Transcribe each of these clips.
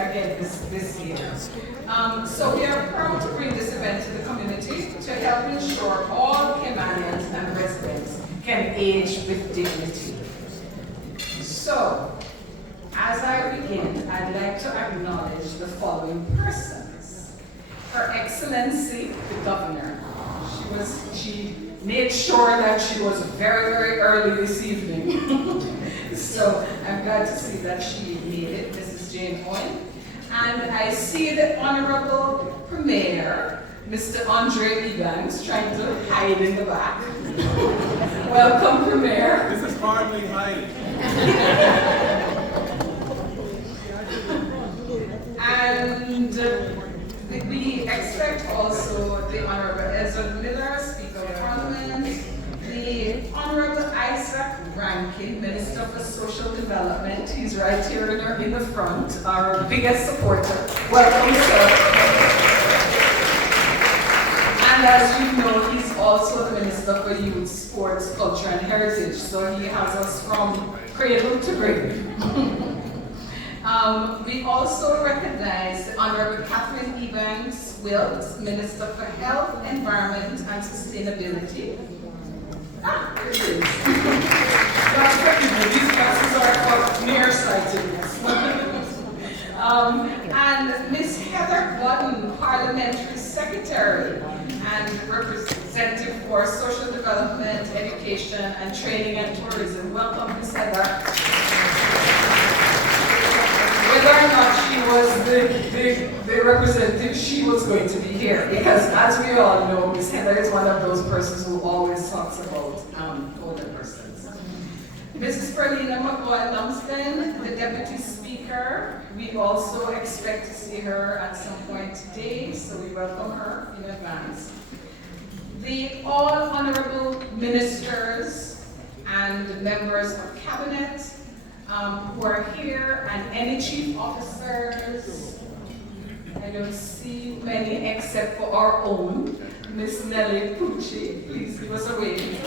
again this year. So we are proud to bring this event to the community to help ensure all Caymanians and residents can age with dignity. So, as I begin, I'd like to acknowledge the following persons. Her Excellency, the Governor. She made sure that she was very, very early this evening. So I'm glad to see that she made it, Mrs. Jane Owen. And I see the Honorable Premier, Mr. Andre Evans, trying to hide in the back. Welcome, Premier. This is hardly hiding. And we expect also the Honorable Ezra Miller, Speaker of Parliament, the Honorable Isaac Rankin, Minister for Social Development. He's right here in the front, our biggest supporter. Welcome, sir. And as you know, he's also the Minister for Youth, Sports, Culture and Heritage, so he has us from cradle to grave. We also recognize the Honorable Catherine Evans-Wilkes, Minister for Health, Environment and Sustainability. Here it is. That's technical. These classes are for nearsightedness. And Ms. Heather Budden, Parliamentary Secretary and Representative for Social Development, Education and Training and Tourism. Welcome, Ms. Heather. Whether or not she was the representative, she was going to be here. Because as we all know, Ms. Heather is one of those persons who always talks about older persons. Mrs. Perlina McDougal, the Deputy Speaker, we also expect to see her at some point today, so we welcome her in advance. The all honorable ministers and members of Cabinet who are here, and any chief officers. I don't see many except for our own, Miss Nellie Pucci. Please give us a wave.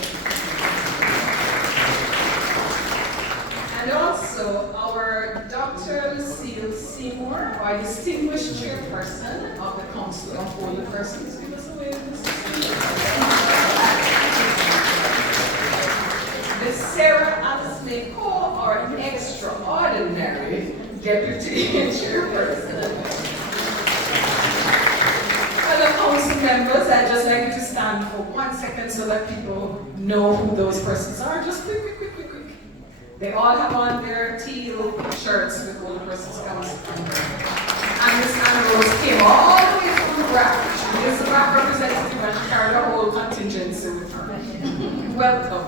And also our Dr. Lucille Seymour, our distinguished chairperson of the Council of Older Persons. Give us a wave, Mrs. Miss Sarah Alice Mayco, our extraordinary deputy chairperson. Fellow council members, I'd just like you to stand for 1 second so that people know who those persons are. Just quick. They all have on their teal shirts with Older Persons Council. And Miss Anna Rose came all the way from the back. She is the back representative and she carried a whole contingency with her. Welcome.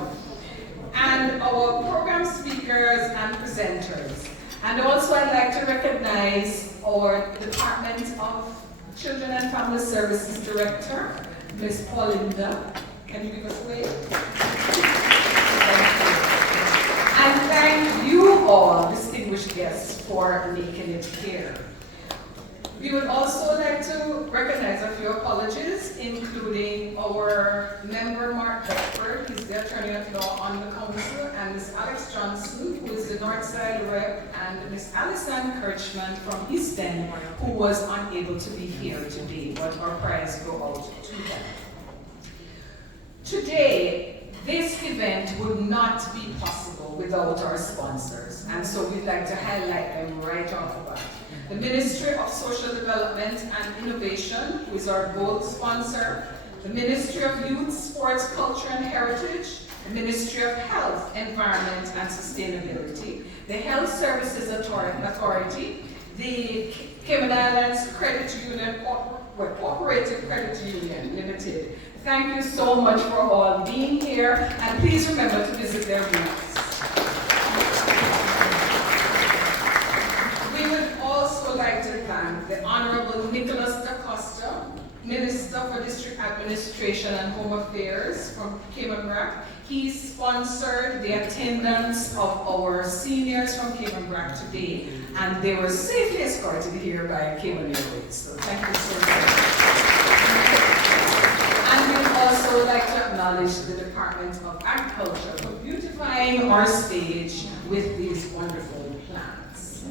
And our program speakers and presenters. And also I'd like to recognize our Department of Children and Family Services Director, Ms. Paulinda. Can you give us a wave? And thank you all, distinguished guests, for making it here. We would also like to recognize a few apologies, including our member Mark Beckford, he's the attorney at law on the council, and Ms. Alex Johnson, who is the Northside rep, and Ms. Alison Kirchman from East End, who was unable to be here today, but our prayers go out to them. Today, this event would not be possible without our sponsors, and so we'd like to highlight them right off the bat. The Ministry of Social Development and Innovation, who is our gold sponsor, the Ministry of Youth, Sports, Culture and Heritage, the Ministry of Health, Environment and Sustainability, the Health Services Authority, the Cayman Islands Credit Union, Cooperative Credit Union Limited. Thank you so much for all being here, and please remember to visit their booths. We would also like to thank the Honorable Nicholas Da Costa, Minister for District Administration and Home Affairs from Cayman Brac. He sponsored the attendance of our seniors from Cayman Brac today, and they were safely escorted here by Cayman Airways. So thank you so much. And we'd also like to acknowledge the Department of Agriculture for beautifying our stage with these wonderful plants.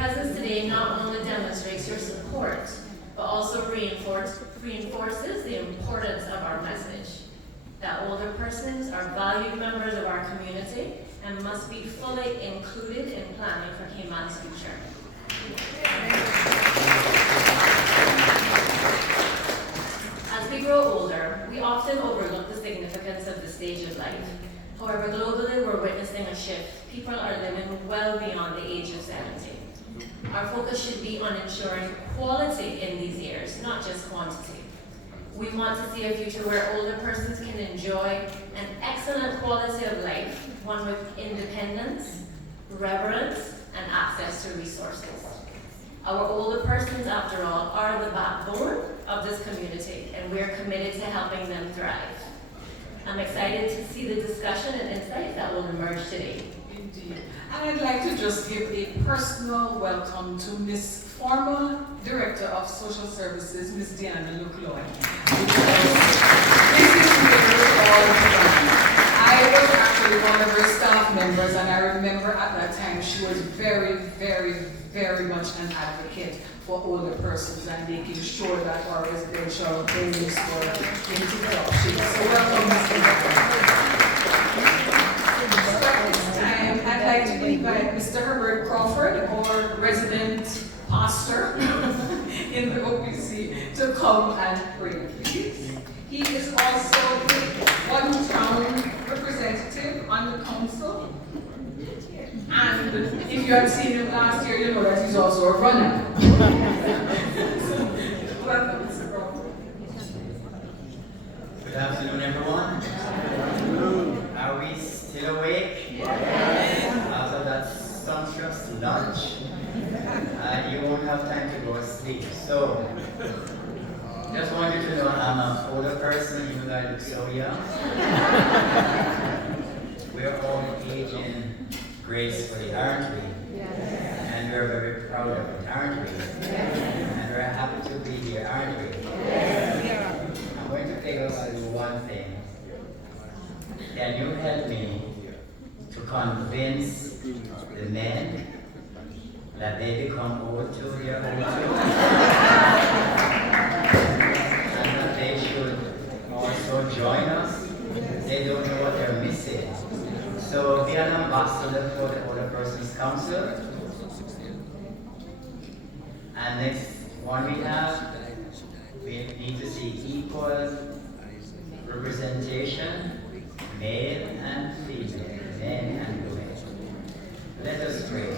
presence today not only demonstrates your support, but also reinforces the importance of our message, that older persons are valued members of our community and must be fully included in planning for Cayman's future. As we grow older, we often overlook the significance of the stage of life. However, globally, we're witnessing a shift. People are living well beyond the age of 70. Our focus should be on ensuring quality in these years, not just quantity. We want to see a future where older persons can enjoy an excellent quality of life, one with independence, reverence, and access to resources. Our older persons, after all, are the backbone of this community, and we're committed to helping them thrive. I'm excited to see the discussion and insights that will emerge today. Indeed. And I'd like to just give a personal welcome to Miss former Director of Social Services, Ms. Diana Lucloy. This is where all began. I was actually one of her staff members, and I remember at that time she was very, very, very much an advocate for older persons and making sure that our residential homes were in tip-top shape. So welcome, Ms. Diana. At this time, I'd like to invite Mr. Herbert Crawford, our resident pastor in the OPC, to come and pray, please. He is also the one-town representative on the council. And if you had seen him last year, you know that he's also a runner. Welcome, Mr. Crawford. Good afternoon, everyone. Are we still awake? Yes. After that sumptuous lunch, you won't have time to go to sleep. So, just want you to know I'm an older person, even though I look so young. We're all aging gracefully, aren't we? Yes. And we're very proud of it, aren't we? Yes. And we're happy to be here, aren't we? Yes. I'm going to take us to do one thing. Can you help me to convince the men that they become old too, they're old too? And that they should also join us? They don't know what they're missing. So be an ambassador for the Older Persons Council. And next one we need to see equal representation, male and female, men and women. Let us pray.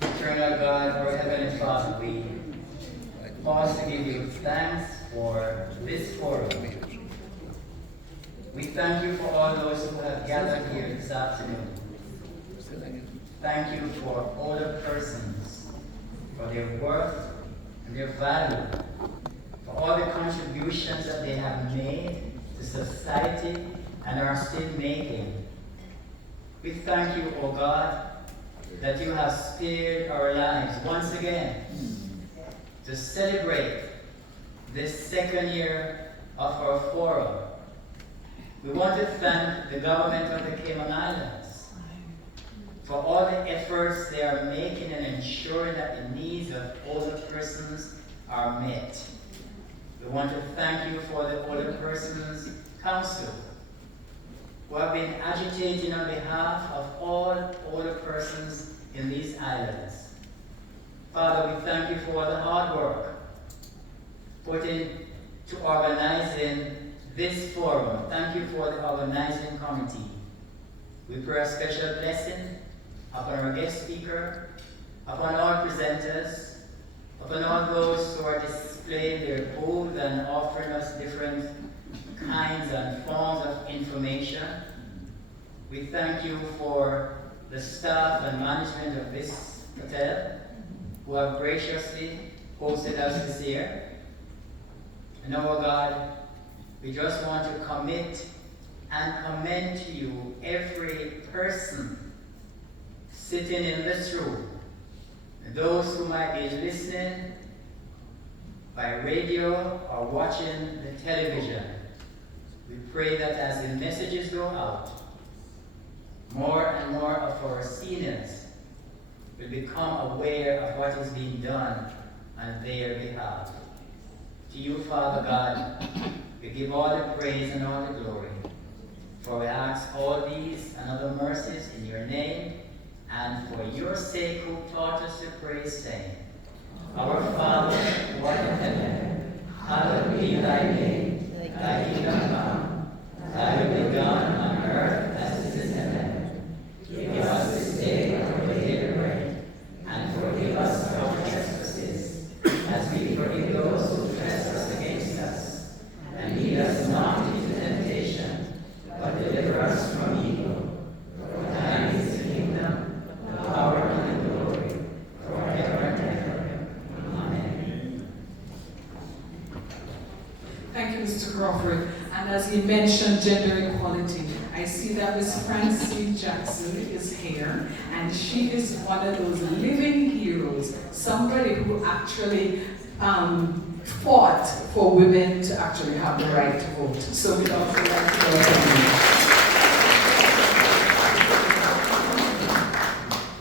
Eternal God, our Heavenly Father, we pause to give you thanks for this forum. We thank you for all those who have gathered here this afternoon. Thank you for older persons, for their worth and their value, for all the contributions that they have made to society and are still making. We thank you, O God, that you have spared our lives once again to celebrate this second year of our forum. We want to thank the government of the Cayman Islands for all the efforts they are making in ensuring that the needs of older persons are met. We want to thank you for the Older Persons Council, who have been agitating on behalf of all older persons in these islands. Father, we thank you for the hard work put into organizing this forum. Thank you for the organizing committee. We pray a special blessing upon our guest speaker, upon all presenters, upon all those who are displaying their booth and offering us different kinds and forms of information. We thank you for the staff and management of this hotel who have graciously hosted us this year. And our God, we just want to commit and commend to you every person sitting in this room, and those who might be listening by radio or watching the television. We pray that as the messages go out, more and more of our seniors will become aware of what is being done on their behalf. To you, Father God, we give all the praise and all the glory, for we ask all these and other mercies in your name, and for your sake who taught us to pray, saying, Our Father, who art in heaven, hallowed be thy name. Thy kingdom come, thy will be done on earth as it is in heaven. Give us this day our daily bread, and forgive us our trespasses, as we forgive those who trespass against us. And lead us not into temptation, but deliver us from evil. For thine is the kingdom, the power, and the glory, forever and ever. Amen. Thank you, Mr. Crawford. And as he mentioned gender equality, I see that Miss Francie Jackson is here, and she is one of those living heroes, somebody who actually fought for women to actually have the right to vote. So we'd also like to welcome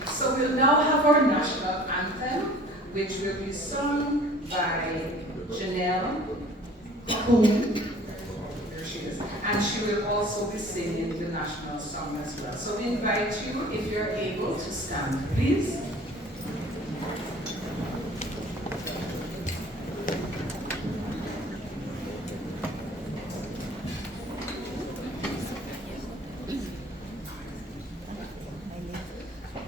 you. So we'll now have our national anthem, which will be sung by Janelle, who and she will also be singing the national song as well. So we invite you, if you're able, to stand, please.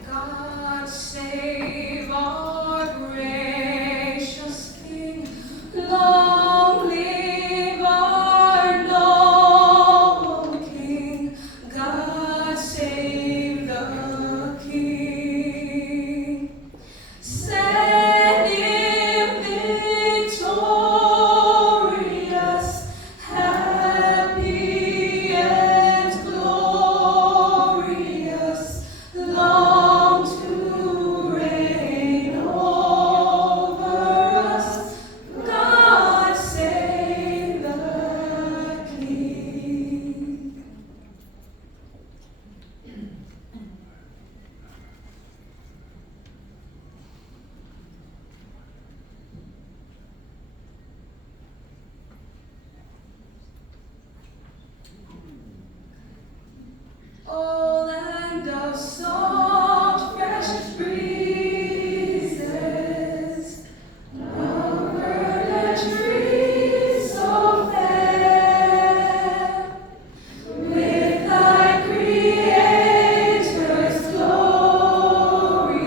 God save our gracious King, long live our noble King. God save the King. Send him victorious, happy and glorious, long to reign over us. God save the King. Oh, land of soft, fresh breezes, of verdant trees so fair, with thy Creator's glory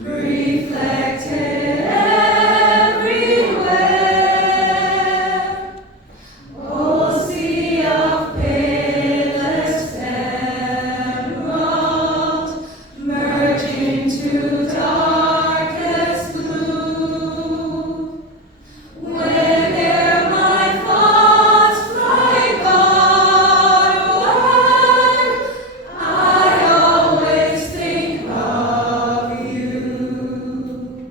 reflected everywhere. Oh, sea of palest emerald, merging to darkest blue. Whene'er my thoughts fly Godward, I always think of you.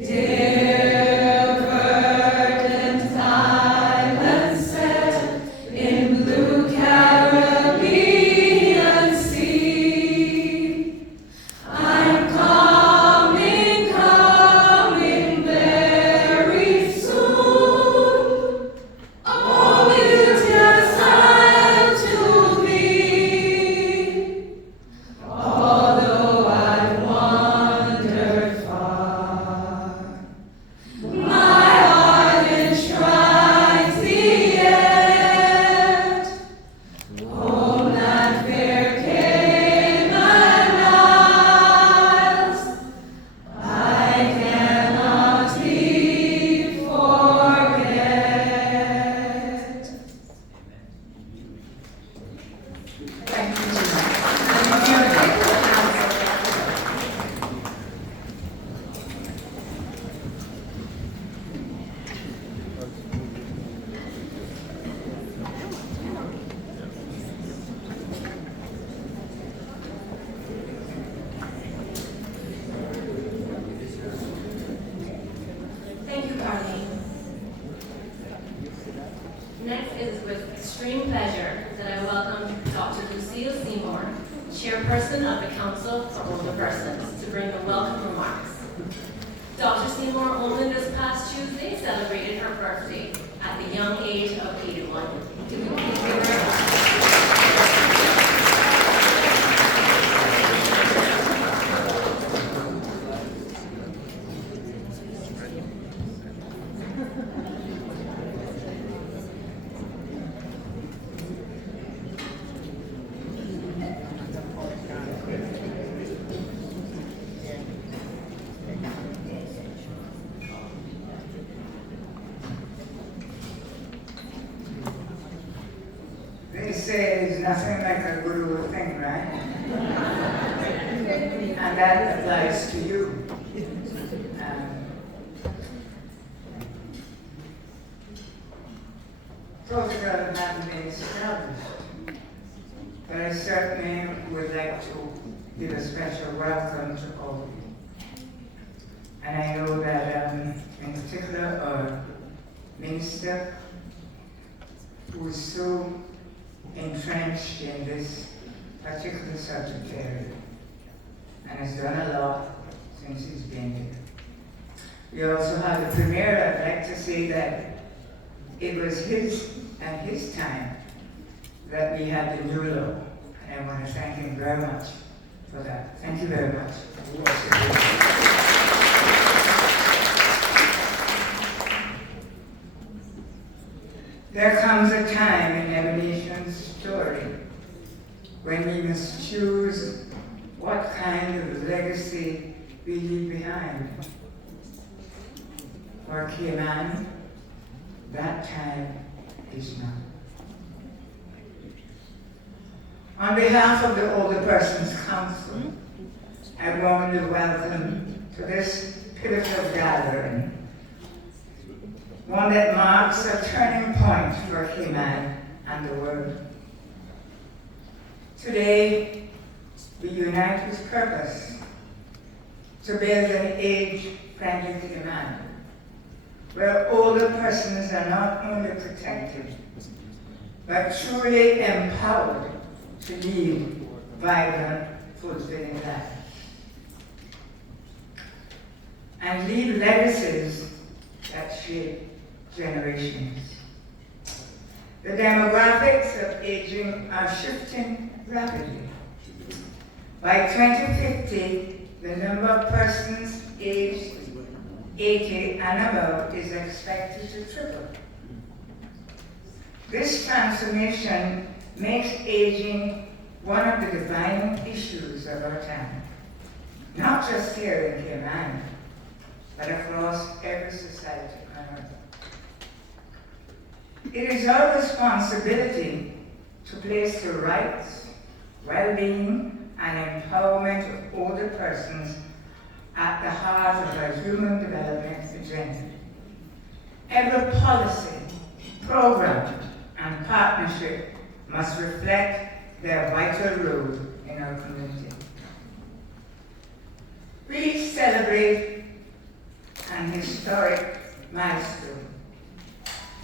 Dear verdant island set in blue Caribbean sea, I'm coming very soon. Oh, beauteous isle to me. Although I've wandered far, my heart enshrines thee yet. Home that fair Cayman Isles, I cannot leave, forget. Thank you, Gina. And if you're able to Thank you, Carly. Next, it is with extreme pleasure that I welcome Dr. Lucille Seymour, Chairperson chairperson of the Council for Older Persons, to bring the welcome remarks. Dr. Seymour Ullman this past Tuesday celebrated her birthday at the young age of 81. Do we please give her They say there's nothing like a good old thing, right? And that applies to you. Protocol hasn't been established, but I certainly would like to give a special welcome to all of you. And I know that in particular our minister, who is so entrenched in this particular subject area and has done a lot since he's been here. We also have the premier. I'd like to say that it was at his time that we had the new law, and I want to thank him very much for that. Thank you very much. There comes a time in every nation's story when we must choose what kind of legacy we leave behind. For Cayman, that time is now. On behalf of the Older Persons Council, I warmly welcome to this pivotal gathering, one that marks a turning point for Cayman and the world. Today, we unite with purpose to build an age-friendly Cayman, where older persons are not only protected, but truly empowered to lead vibrant, fulfilling lives. And leave legacies that shape generations. The demographics of aging are shifting rapidly. By 2050, the number of persons aged 80 and above is expected to triple. This transformation makes aging one of the defining issues of our time, not just here in Cayman, but across every society on earth. It is our responsibility to place the rights, well-being, and empowerment of older persons at the heart of our human development agenda. Every policy, program, and partnership must reflect their vital role in our community. We celebrate an historic milestone,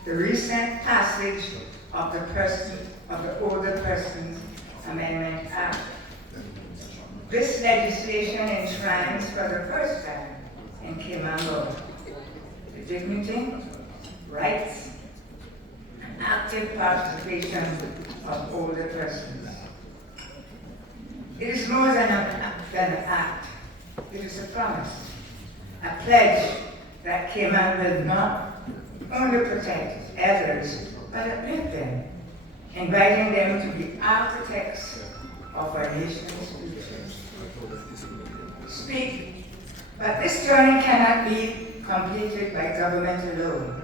the recent passage of the Older Persons Amendment Act. This legislation enshrines for the first time in Cayman law the dignity, rights, and active participation of older persons. It is more than an act. It is a promise, a pledge that Cayman will not only protect others, but uplift them, inviting them to be architects of our nation's future. Speak, but this journey cannot be completed by government alone.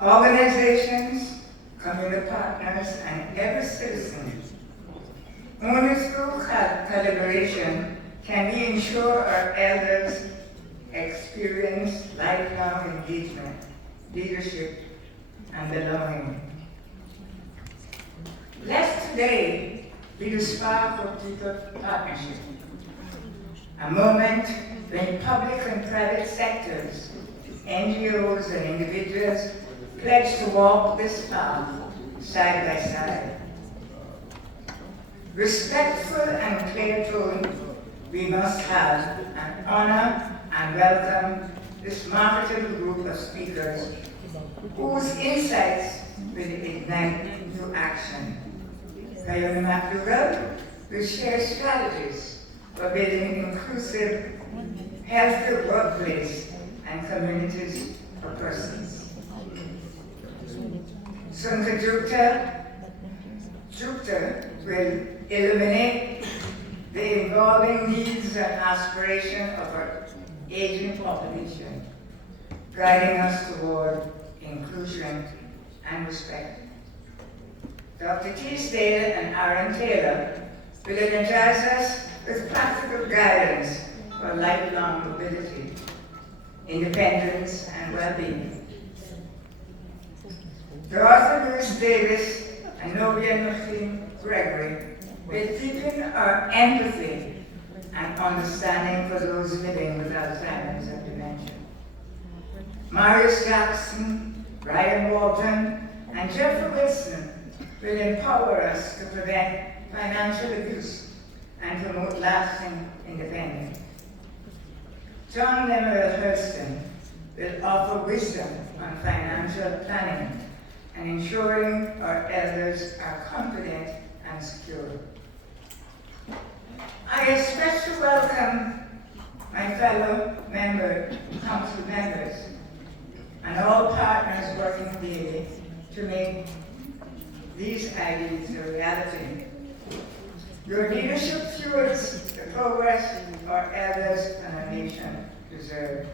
Organizations, community partners, and every citizen, only through collaboration can we ensure our elders experience lifelong engagement, leadership, and belonging. Let today be the spark of deeper partnership, a moment when public and private sectors, NGOs, and individuals pledge to walk this path side by side. Respectful and clear tone, we must have and honor and welcome this marketable group of speakers whose insights will ignite new action. Fiona McDougal will share strategies for building inclusive, healthy workplace and communities for persons. Govt will illuminate the evolving needs and aspirations of our aging population, guiding us toward inclusion and respect. Dr. Teasdale and Aaron Taylor will energize us with practical guidance for lifelong mobility, independence, and well-being. Dorothy Lewis Davis and Novia McLean Gregory will deepen our empathy and understanding for those living with Alzheimer's and dementia. Marius Jackson, Ryan Walton, and Jeffrey Wilson will empower us to prevent financial abuse and promote lasting independence. John Lemuel Hurston will offer wisdom on financial planning and ensuring our elders are confident and secure. I especially welcome my fellow council members and all partners working daily to make these ideas a reality. Your leadership fuels the progress our elders and our nation deserve.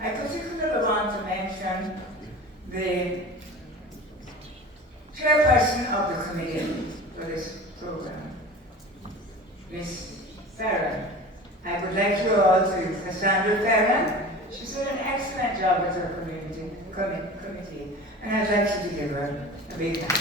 I particularly want to mention the chairperson of the committee for this program, Ms. Farron. I would like you all to Cassandra Farron. She's done an excellent job with her committee, and I'd like you to give her a big hand.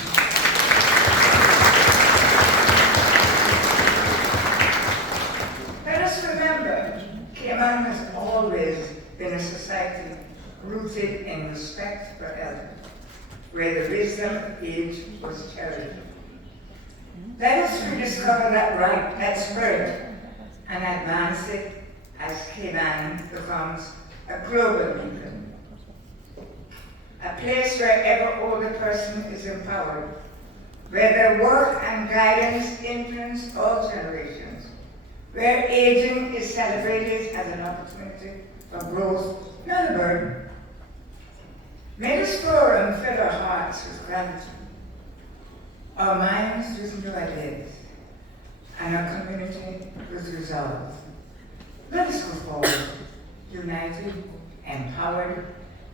Let us remember, Cayman has always been a society rooted in respect for elders, where the wisdom of age was cherished. Let us rediscover that spirit, and advance it as Cayman becomes a global beacon. A place where every older person is empowered, where their work and guidance influence all generations, where aging is celebrated as an opportunity for growth, not a burden. May this forum fill our hearts with gratitude, our minds with new ideas, and our community with resolve. Let us go forward, united, empowered,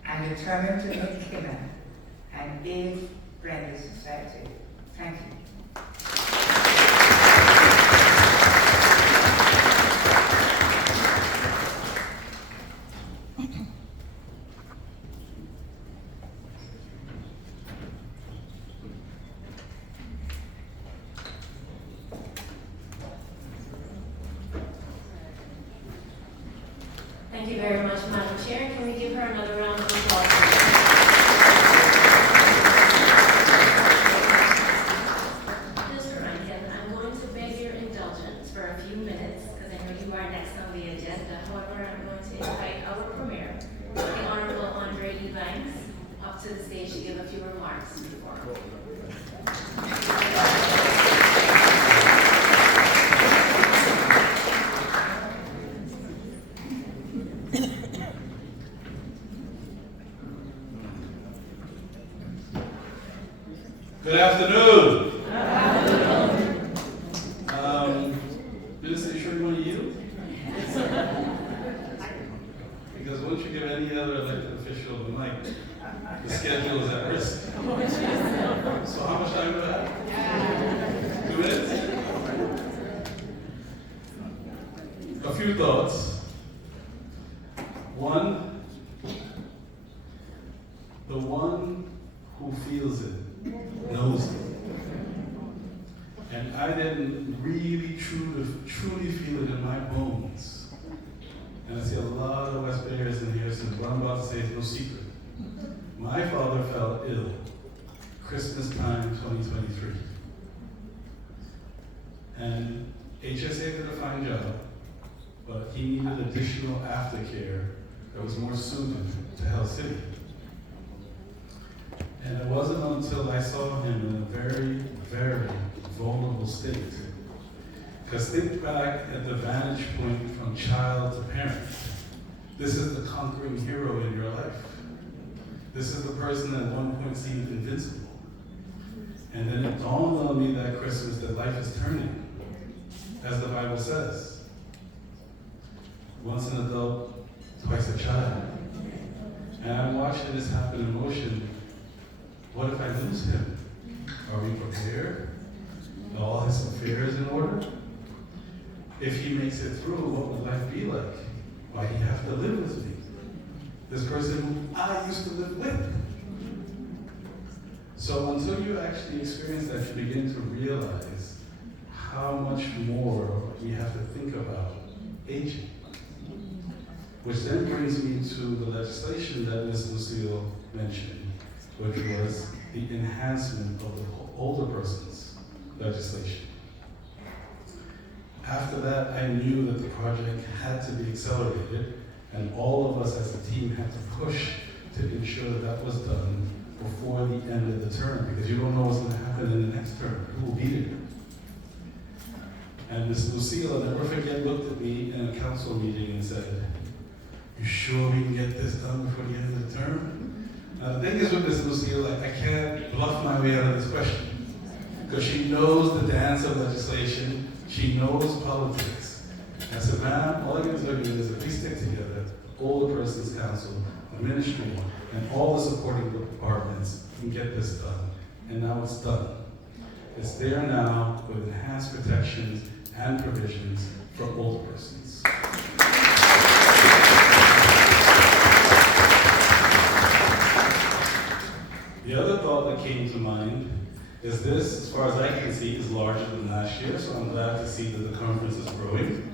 and determined to make Cayman an age-friendly society. Thank you. Thank you very much, Madam Chair. Can we give her another round of applause? Mr. Rankin, I'm going to beg your indulgence for a few minutes because I know you are next on the agenda. However, I'm going to invite our Premier, the Honorable Andre E. Banks, up to the stage to give a few remarks to the forum. Good afternoon. Minister, you sure you want to yield? Because once you give any other elected official the mic, the schedule is at risk. So how much time do I have? 2 minutes? A few thoughts. One, the one who feels it knows it. And I didn't really truly feel it in my bones. And I see a lot of West Bayers in here, so what I'm about to say is no secret. My father fell ill, Christmas time 2023. And HSA did a fine job, but he needed additional aftercare that was more suited to Health City. And it wasn't until I saw him in a very, very vulnerable state. Because think back at the vantage point from child to parent. This is the conquering hero in your life. This is the person that at one point seemed invincible. And then it dawned on me that Christmas that life is turning, as the Bible says. Once an adult, twice a child. And I'm watching this happen in motion. What if I lose him? Are we prepared? Are all his affairs in order? If he makes it through, what would life be like? Why he have to live with me? This person who I used to live with. So until you actually experience that, you begin to realize how much more we have to think about aging. Which then brings me to the legislation that Ms. Lucille mentioned, which was the enhancement of the older persons legislation. After that, I knew that the project had to be accelerated, and all of us as a team had to push to ensure that was done before the end of the term, because you don't know what's going to happen in the next term. Who will be there? And Ms. Lucille, I'll never forget, looked at me in a council meeting and said, "You sure we can get this done before the end of the term?" Now, the thing is with Ms. Lucille, I can't bluff my way out of this question, because she knows the dance of legislation, she knows politics. I said, "Ma'am, all I can tell you is if we stick together, all the Persons Council, the ministry, and all the supporting departments can get this done." And now it's done. It's there now with enhanced protections and provisions for older persons. The other thought that came to mind is this, as far as I can see, is larger than last year, so I'm glad to see that the conference is growing.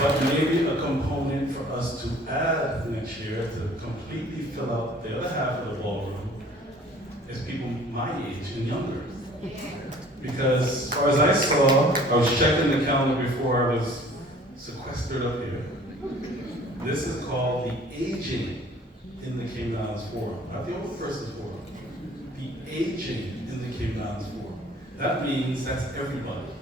But maybe a component for us to add next year to completely fill out the other half of the ballroom is people my age and younger. Because as far as I saw, I was checking the calendar before I was sequestered up here. This is called the Aging in the Cayman Islands Forum, not the Old Persons Forum. The Aging in the Cayman Islands Forum. That means that's everybody.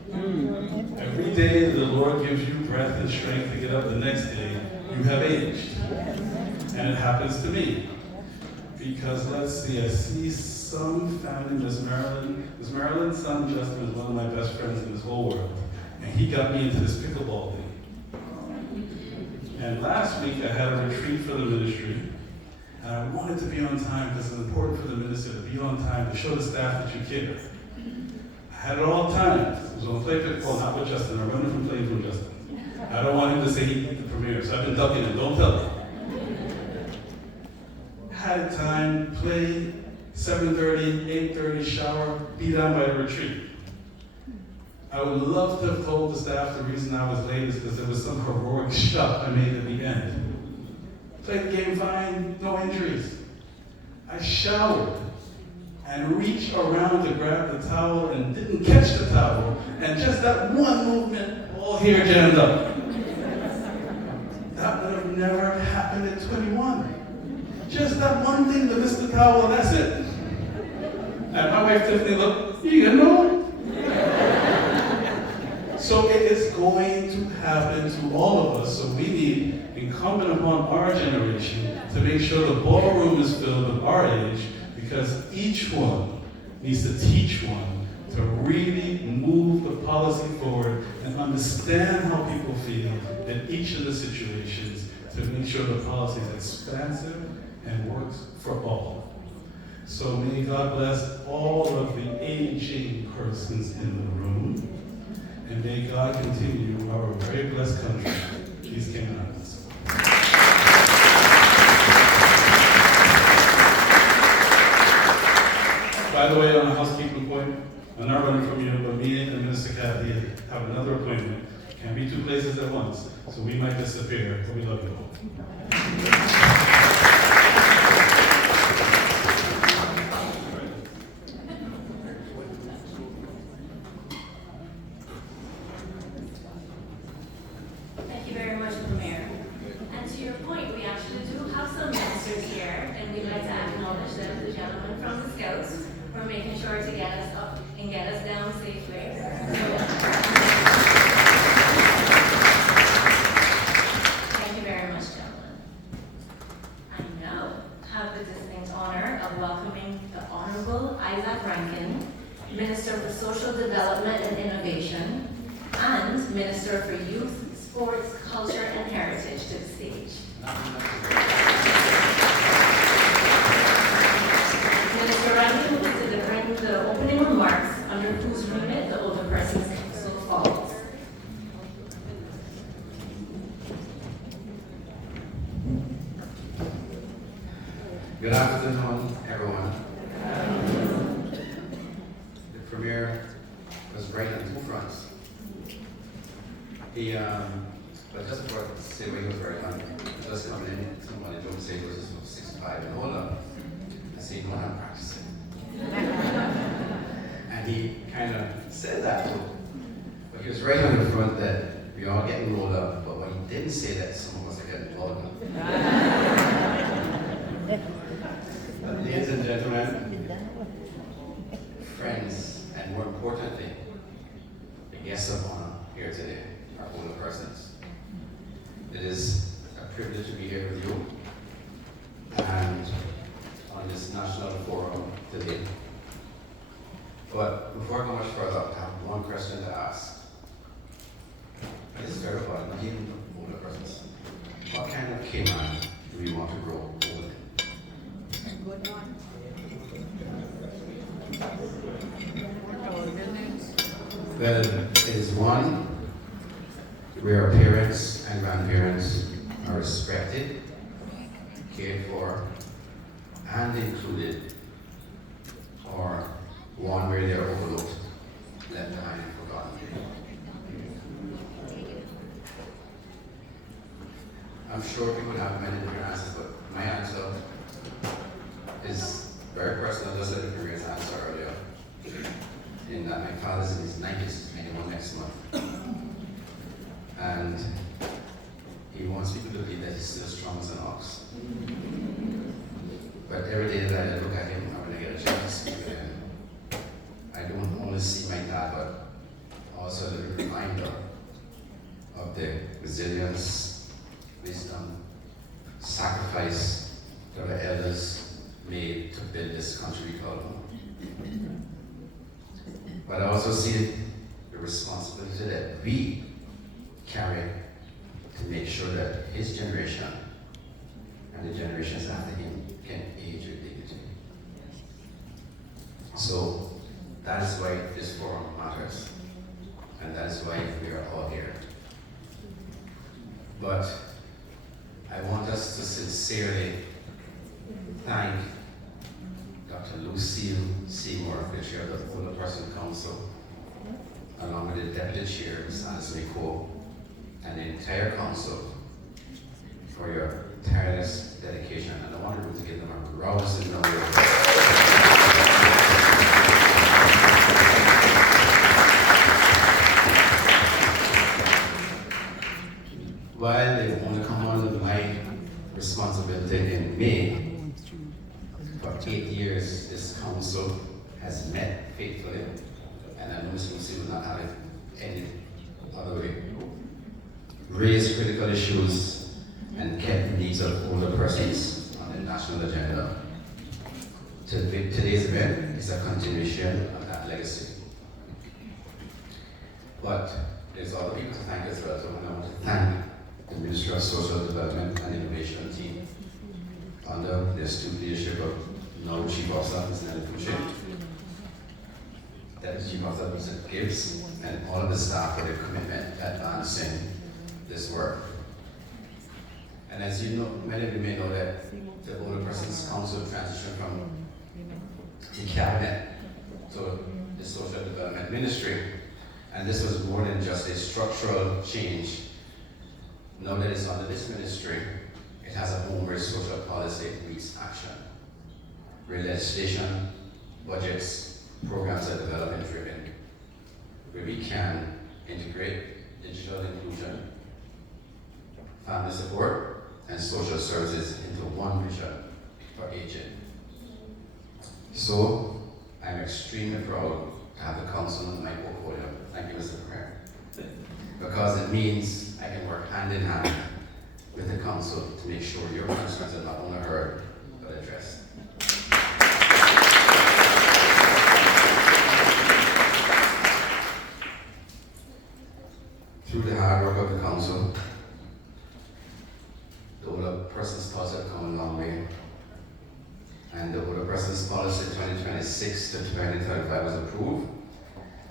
Every day the Lord gives you breath and strength to get up the next day, you have aged. And it happens to me. Because let's see, I see some family, Miss Marilyn's son Justin is one of my best friends in this whole world. And he got me into this pickleball thing. And last week I had a retreat for the ministry. And I wanted to be on time because it's important for the minister to be on time to show the staff that you care. I had it all timed. I was going to play pickleball, not with Justin. I'm running from playing from Justin. I don't want him to say he beat the premiere, so I've been ducking it. Don't tell him. Had time, played, 7:30, 8:30, shower, be down by the retreat. I would love to have told the staff the reason I was late is because there was some heroic shot I made at the end. Played the game fine, no injuries. I showered and reached around to grab the towel and didn't catch the towel, and just that one movement, all hair jammed up. That would have never happened at 21. Just that one thing to miss the towel, and that's it. And my wife Tiffany looked, "You gonna know?" So it is going to happen to all of us, so we need, incumbent upon our generation, to make sure the ballroom is filled with our age, because each one needs to teach one to really move the policy forward and understand how people feel in each of the situations to make sure the policy is expansive and works for all. So may God bless all of the aging persons in the room, and may God continue our very blessed country, these Cayman Islands. By the way, on a housekeeping point, I'm not running from you, but me and Minister Kathy have another appointment. Can't be two places at once, so we might disappear, but we love you all. Thank you very much, Mayor. And to your point, we actually do have some ministers here, and we'd like to acknowledge them, the gentlemen from the Scouts, for making sure to get us up and get us down safely. Thank you very much, gentlemen. I now have the distinct honor of welcoming the Honorable Isaac Rankin, Minister for Social Development and Innovation, and Minister for Youth, Sports, Culture, and Heritage to the stage. Minister Rankin will be delivering the opening remarks, under whose remit the Older Persons Council follows. Good afternoon, everyone. The Premier was right on two fronts. But just for to say where he was very funny, just coming in, someone don't say he was 65 and older. I say, no, I'm practicing. And he kind of said that too. But he was right on the front that we are getting rolled up, but what he didn't say that some of us are getting rolled up. Ladies and gentlemen, friends, and more importantly, the guests of honor here today, our older persons. It is a privilege to be here with you and on this national forum today. But before I go much further, I have one question to ask. And this is very important, not even for older persons. What kind of Cayman do we want to grow old in? Good one. Well, it is one where parents and grandparents are respected, cared for, and included, or one where they are overlooked, left behind, and forgotten. I'm sure people have many different answers, but my answer is very personal, just like the previous answer earlier, in that my father's in his 90s, 91 next month. And he wants people to believe that he's still strong as an ox. But every day that I look at him, when I get a chance to speak with him, I don't only see my dad, but also the reminder of the resilience, wisdom, sacrifice that our elders made to build this country we call home. But I also see the responsibility that we carry to make sure that his generation and the generations after him can age with dignity. So that is why this forum matters, and that is why we are all here. But I want us to sincerely thank Dr. Lucille Seymour, the chair of the Older Person Council, along with the deputy chair, Ms. Alice McCoy, and the entire council for your tireless dedication. And I wanted to give them a rousing round of applause. While they only come under my responsibility in May, for 8 years, this council has met faithfully, and I know Ms. Lucy will not have it any other way. Raised critical issues and kept the needs of older persons on the national agenda. Today's event is a continuation of that legacy. But there's other people to thank as well, so I want to thank the Ministry of Social Development and Innovation team under the astute leadership of now Chief Officer, Ms. Nelly Fouché, Deputy Chief Officer, Mr. Gibbs, and all of the staff for their commitment advancing this work. And as you know, many of you may know that the Older Persons Council transitioned from the Cabinet to the Social Development Ministry. And this was more than just a structural change. Now that it's under this ministry, it has a home where social policy meets action, where legislation, budgets, programs are development driven, where we can integrate digital inclusion, family support, and social services into one vision for aging. So, I'm extremely proud to have the council in my portfolio. Thank you, Mr. Mayor. Because it means I can work hand in hand with the council to make sure your concerns are not only heard, but addressed. Through the hard work of the council, the older persons policy have come a long way. And the older persons policy 2026 to 2035 was approved.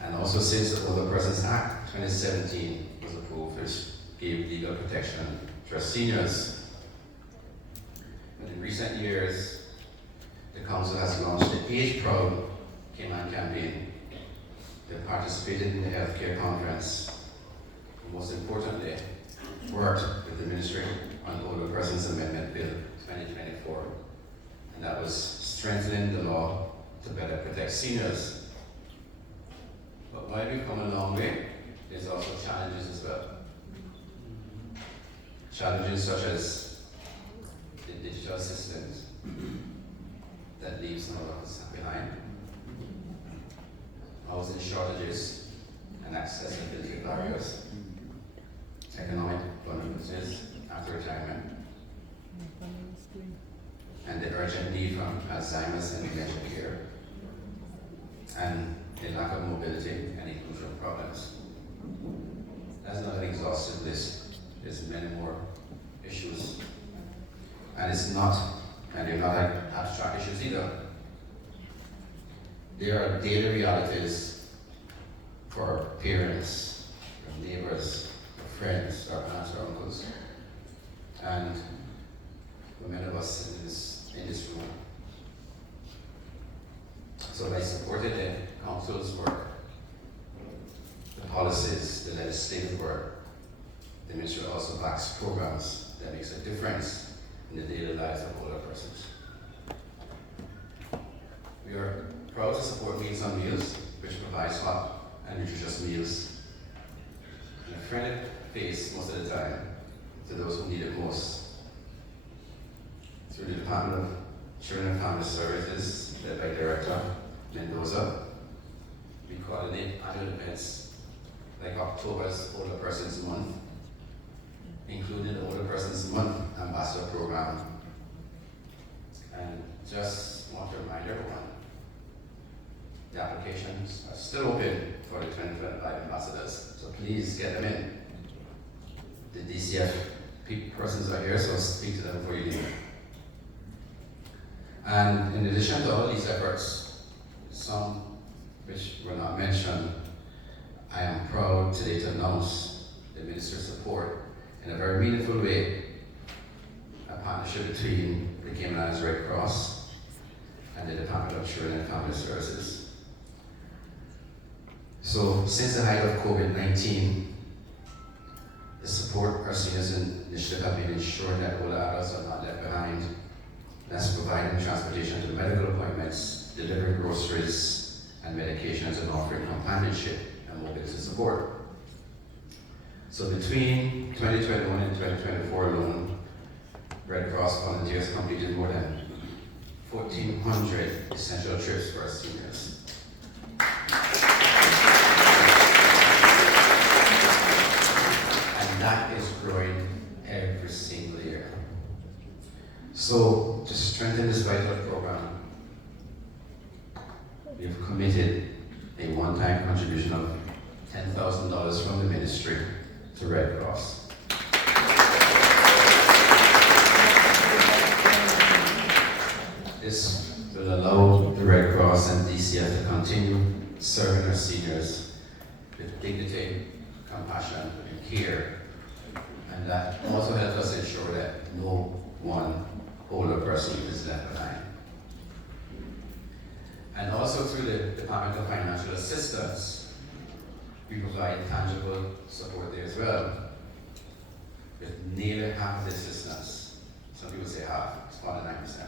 And also since the Older Persons Act 2017 was approved, which gave legal protection to our seniors. But in recent years, the council has launched the Age Proud campaign. They participated in the healthcare conference. And most importantly, worked with the Ministry on the Older Persons Amendment Bill 2024. And that was strengthening the law to better protect seniors. But while we've come a long way, there's also challenges as well. Challenges such as the digital systems that leave some of us behind, housing shortages and accessibility barriers, economic vulnerabilities after retirement, and the urgent need for Alzheimer's and dementia care, and the lack of mobility and inclusion problems. That's not an exhaustive list. There's many more issues. And they're not like abstract issues either. There are daily realities for our parents, our neighbors, our friends, our aunts, our uncles, and for many of us in this room. So I supported the council's work, the policies, the legislative work. The ministry also backs programs that makes a difference in the daily lives of older persons. We are proud to support Meals on Wheels, which provides hot and nutritious meals and a friendly face most of the time to those who need it most. Through the Department of Children and Family Services, led by Director Mendoza, we coordinate annual events like October's Older Persons Month, including the Older Persons Month Ambassador Program. And just want to remind everyone, the applications are still open for the 2025 ambassadors, so please get them in. The DCF persons are here, so speak to them before you leave. And in addition to all these efforts, some which were not mentioned, I am proud today to announce the Minister's support in a very meaningful way, a partnership between the Cayman Islands Red Cross and the Department of Children and Family Services. So since the height of COVID-19, the support our seniors initiative have been ensuring that older adults are not left behind. That's providing transportation to medical appointments, delivering groceries and medications, and offering companionship and mobility support. So between 2021 and 2024 alone, Red Cross volunteers completed more than 1,400 essential trips for our seniors. And that is growing every single year. So to strengthen this vital program, we have committed a one-time contribution of $10,000 from the ministry to Red Cross. This will allow the Red Cross and DCF to continue serving our seniors with dignity, compassion, and care. And that also helps us ensure that no one older person is left behind. And also through the Department of Financial Assistance, We provide tangible support there as well, with nearly half the assistance, some people say half, it's 49%,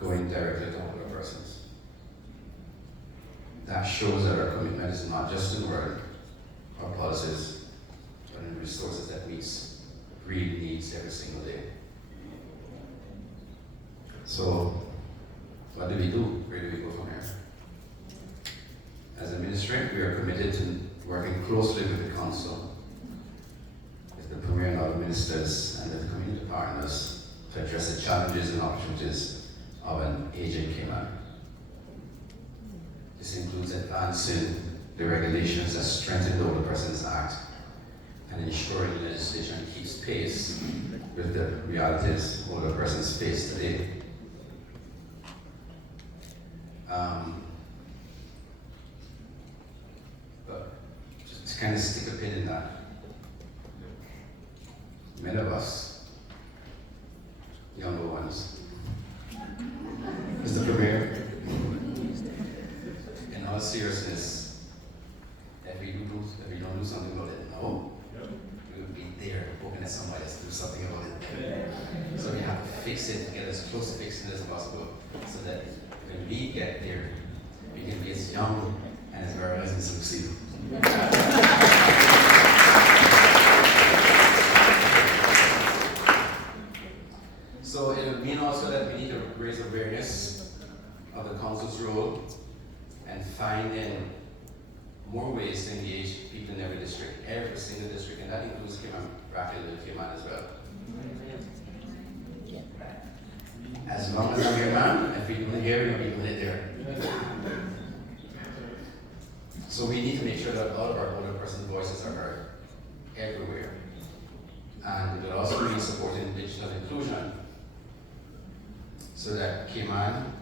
going directly to older persons. That shows that our commitment is not just in word or policies, but in resources that meets real needs every single day. So, what do we do? Where do we go from here? As a ministry, we are committed to working closely with the Council, with the Premier and other ministers, and with the community partners to address the challenges and opportunities of an aging Cayman. This includes advancing the regulations that strengthen the Older Persons Act and ensuring legislation keeps pace with the realities older persons face today. But just to kind of stick a pin in that, many of us, younger ones, Mr. Premier, in all seriousness, if we don't do something about it now, we will be there hoping that somebody else will do something about it. So we have to fix it, get as close to fixing it as possible, so that when we get there, we can be as young and as virile as we succeed. So it will mean also that we need to raise awareness of the Council's role and finding more ways to engage people in every district, every single district, and that includes Cayman, practically Cayman as well. As long as I'm here, man, if we do it here, we'll be doing it there. So we need to make sure that all of our older person voices are heard everywhere. And it will also be supporting digital inclusion, so that Cayman,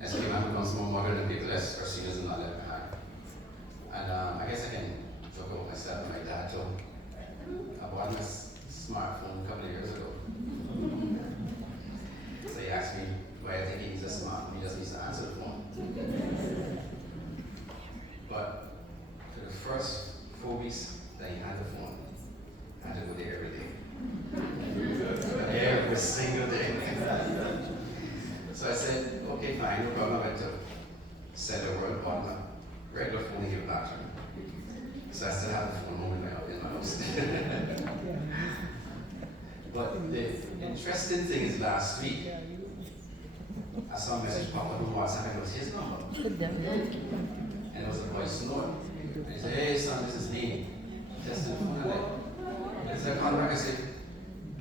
as Cayman becomes more modern and paperless, our seniors are not left behind. And I guess I can joke about myself and my dad too. I bought my smartphone a couple of years ago. So he asked me why I think he needs a smartphone, he just needs to answer the phone. But for the first 4 weeks that he had the phone, I had to go there every day. Every single day. So I said, okay, fine, no problem. I went to send a word on my regular phone to give it back to him. So I still have the phone home in my house. But the interesting thing is last week, I saw a message pop up on WhatsApp and it was his number. And it was a voice note. And he said, hey son, this is me. Testing the phone today. And so I called back and said,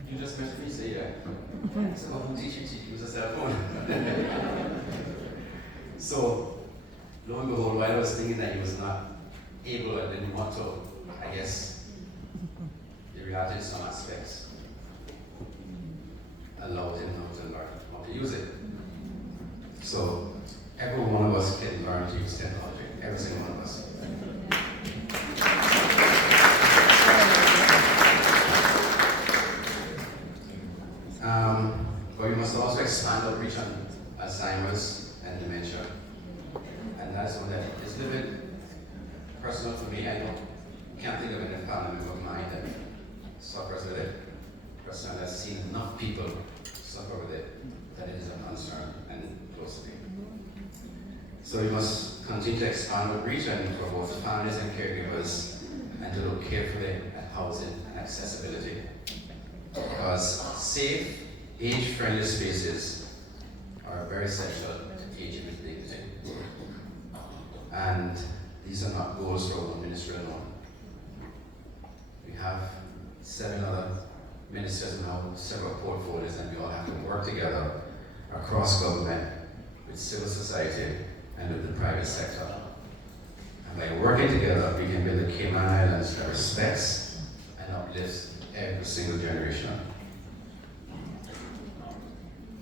you just messaged me? He said, yeah. I said, well, who teach you to use a cell phone? So, lo and behold, while I was thinking that he was not able or didn't want to, I guess, the reality in some aspects allowed him to learn how to use it. So, every one of us can learn to use technology, every single one of us. But we must also expand our reach on Alzheimer's and dementia. And that's something that is a little bit personal for me. I can't think of any family member of mine that suffers with it. Personally, I've seen enough people suffer with it that it is a concern and close to me. So we must continue to expand our reach for both families and caregivers, and to look carefully at housing and accessibility. Because safe, age-friendly spaces are very essential to aging with dignity. And these are not goals for one ministry alone. We have 7 other ministers now, several portfolios, and we all have to work together across government, with civil society, and with the private sector. And by working together, we can build a Cayman Islands that respects and uplifts every single generation.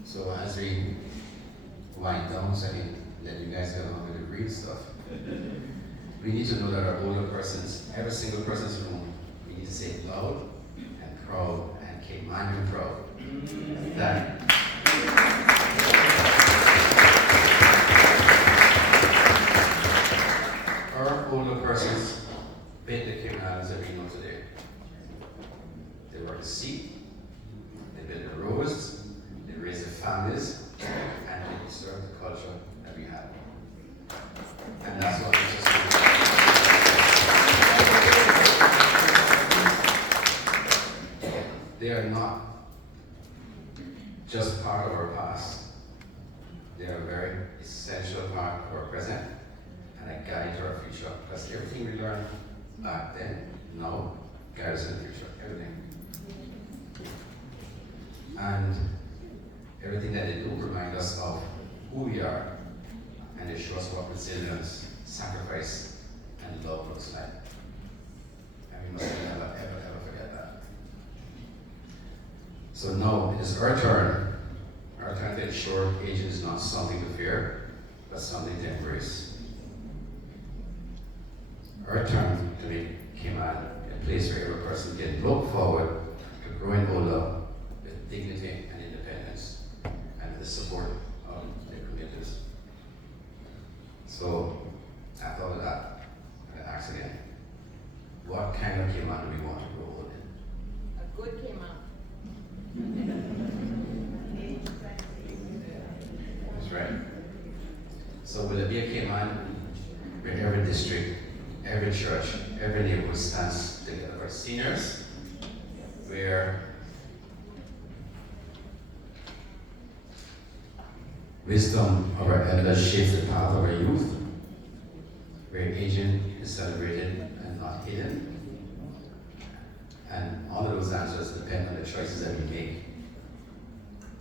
So as we wind down, so I can let you guys get on with the real stuff, we need to know that our older persons, every single person's room, we need to say it loud and proud and Caymanian proud. That our older our present and a guide to our future. Because everything we learned back then, now, guides us in the future. Everything. And everything that they do remind us of who we are, and they show us what resilience, sacrifice, and love looks like. And we must never, ever, ever forget that. So now it is our turn to ensure aging is not something to fear, but something to embrace. Our turn to make Cayman a place where every person can look forward to growing older with dignity and independence, and with the support of their communities. So, after all of that, I'm going to ask again, what kind of Cayman do we want to grow old in? A good Cayman. That's right. So will it be a Cayman where every district, every church, every neighborhood stands together for seniors, where wisdom of our elders shapes the path of our youth, where aging is celebrated and not hidden? And all of those answers depend on the choices that we make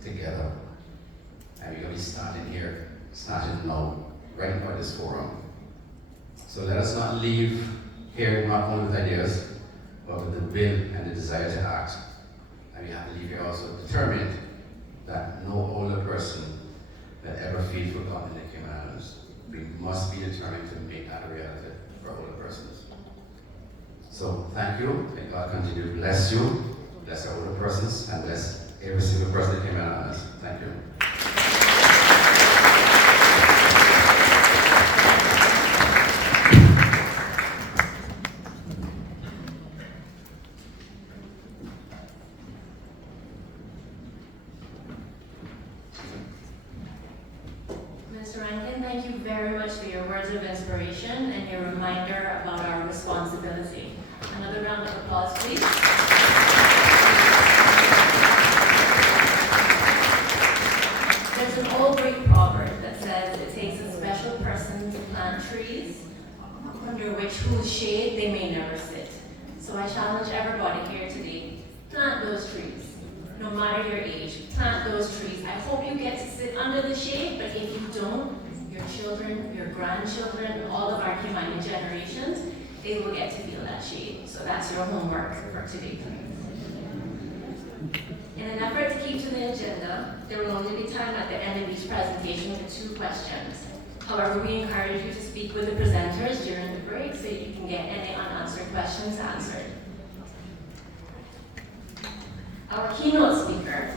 together. And we're going to be starting now, right now at this forum. So let us not leave here not only with ideas, but with the will and the desire to act. And we have to leave here also determined that no older person that ever feels forgotten in the Cayman Islands. We must be determined to make that a reality for older persons. So thank you. May God continue to bless you, bless our older persons, and bless every single person that came out on us. Thank you. Mr. Rankin, thank you very much for your words of inspiration and your reminder about our responsibility. Another round of applause, please. There's an old Greek proverb that says it takes a special person to plant trees under whose shade they may never sit. So I challenge everybody here today, plant those trees. No matter your age, plant those trees. I hope you get to sit under the shade, but if you don't, your children, your grandchildren, all of our Caymanian generations, they will get to feel that shade. So that's your homework for today. In an effort to keep to the agenda, there will only be time at the end of each presentation for 2 questions. However, we encourage you to speak with the presenters during the break so you can get any unanswered questions answered. Our keynote speaker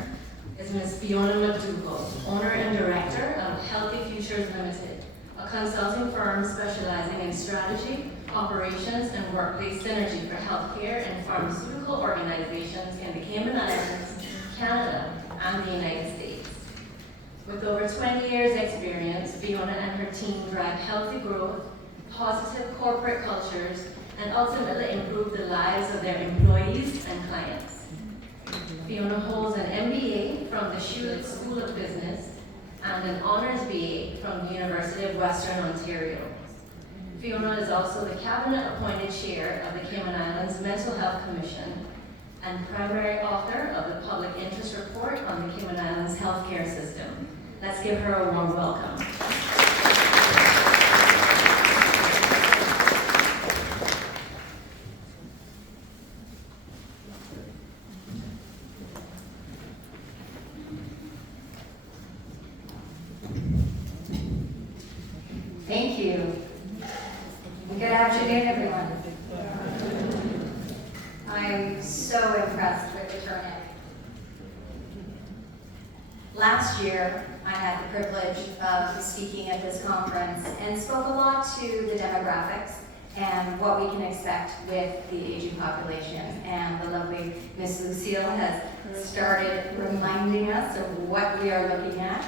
is Ms. Fiona McDougal, owner and director of Healthy Futures Limited, a consulting firm specializing in strategy, operations, and workplace synergy for healthcare and pharmaceutical organizations in the Cayman Islands, Canada, and the United States. With over 20 years' experience, Fiona and her team drive healthy growth, positive corporate cultures, and ultimately improve the lives of their employees and clients. Fiona holds an MBA from the Schulich School of Business and an Honours BA from the University of Western Ontario. Fiona is also the Cabinet-appointed Chair of the Cayman Islands Mental Health Commission and primary author of the Public Interest Report on the Cayman Islands healthcare system. Let's give her a warm welcome. Thank you. Good afternoon, everyone. I'm so impressed with the turnout. Last year, I had the privilege of speaking at this conference and spoke a lot to the demographics and what we can expect with the aging population. And the lovely Miss Lucille has started reminding us of what we are looking at.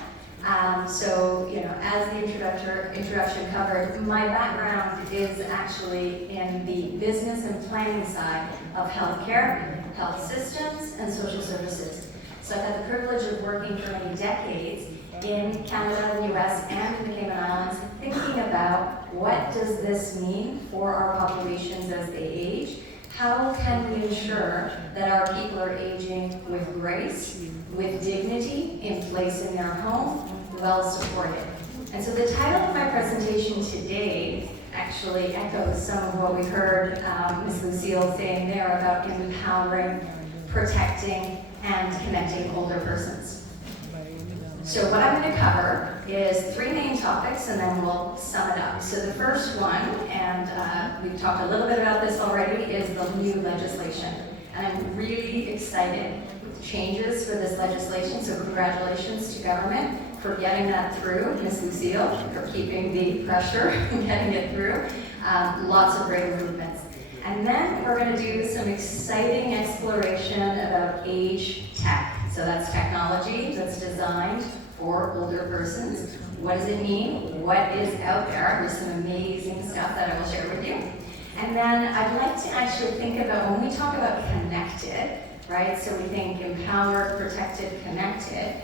So, as the introduction covered, my background is actually in the business and planning side of healthcare, health systems, and social services. So I've had the privilege of working for many decades in Canada, the US, and in the Cayman Islands, thinking about what does this mean for our populations as they age? How can we ensure that our people are aging with grace, with dignity, in place in their home, well supported? And so the title of my presentation today actually echoes some of what we heard Ms. Lucille saying there about empowering, protecting, and connecting older persons. So what I'm going to cover is 3 main topics, and then we'll sum it up. So the first one, and we've talked a little bit about this already, is the new legislation. And I'm really excited with changes for this legislation, so congratulations to government for getting that through, Ms. Lucille, for keeping the pressure and getting it through. Lots of great movements. And then we're going to do some exciting exploration about age tech. So that's technology that's designed for older persons. What does it mean? What is out there? There's some amazing stuff that I will share with you. And then I'd like to actually think about, when we talk about connected, right? So we think empowered, protected, connected.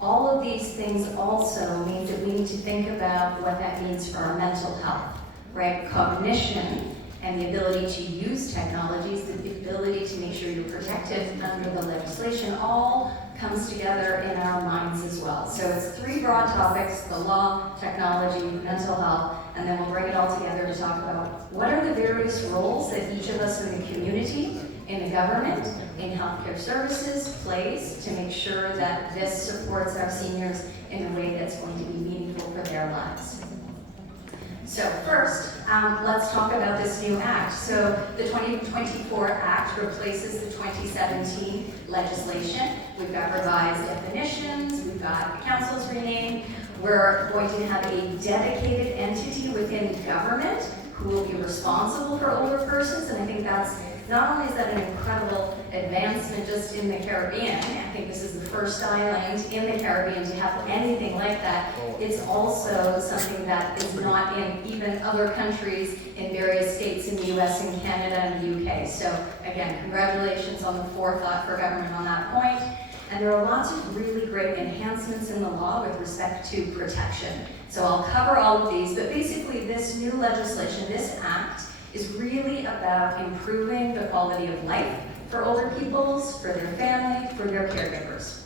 All of these things also mean that we need to think about what that means for our mental health, right? Cognition and the ability to use technologies, the ability to make sure you're protected under the legislation, all comes together in our minds as well. So it's 3 broad topics: the law, technology, mental health, and then we'll bring it all together to talk about what are the various roles that each of us in the community, in the government, in healthcare services plays to make sure that this supports our seniors in a way that's going to be meaningful for their lives. So first, let's talk about this new act. So the 2024 Act replaces the 2017 legislation. We've got revised definitions, we've got the councils renamed. We're going to have a dedicated entity within government who will be responsible for older persons, and I think that's, not only is that an incredible advancement just in the Caribbean, I think this is the first island in the Caribbean to have anything like that, it's also something that is not in even other countries in various states in the US and Canada and the UK. So again, congratulations on the forethought for government on that point. And there are lots of really great enhancements in the law with respect to protection. So I'll cover all of these, but basically this new legislation, this act, is really about improving the quality of life for older peoples, for their family, for their caregivers.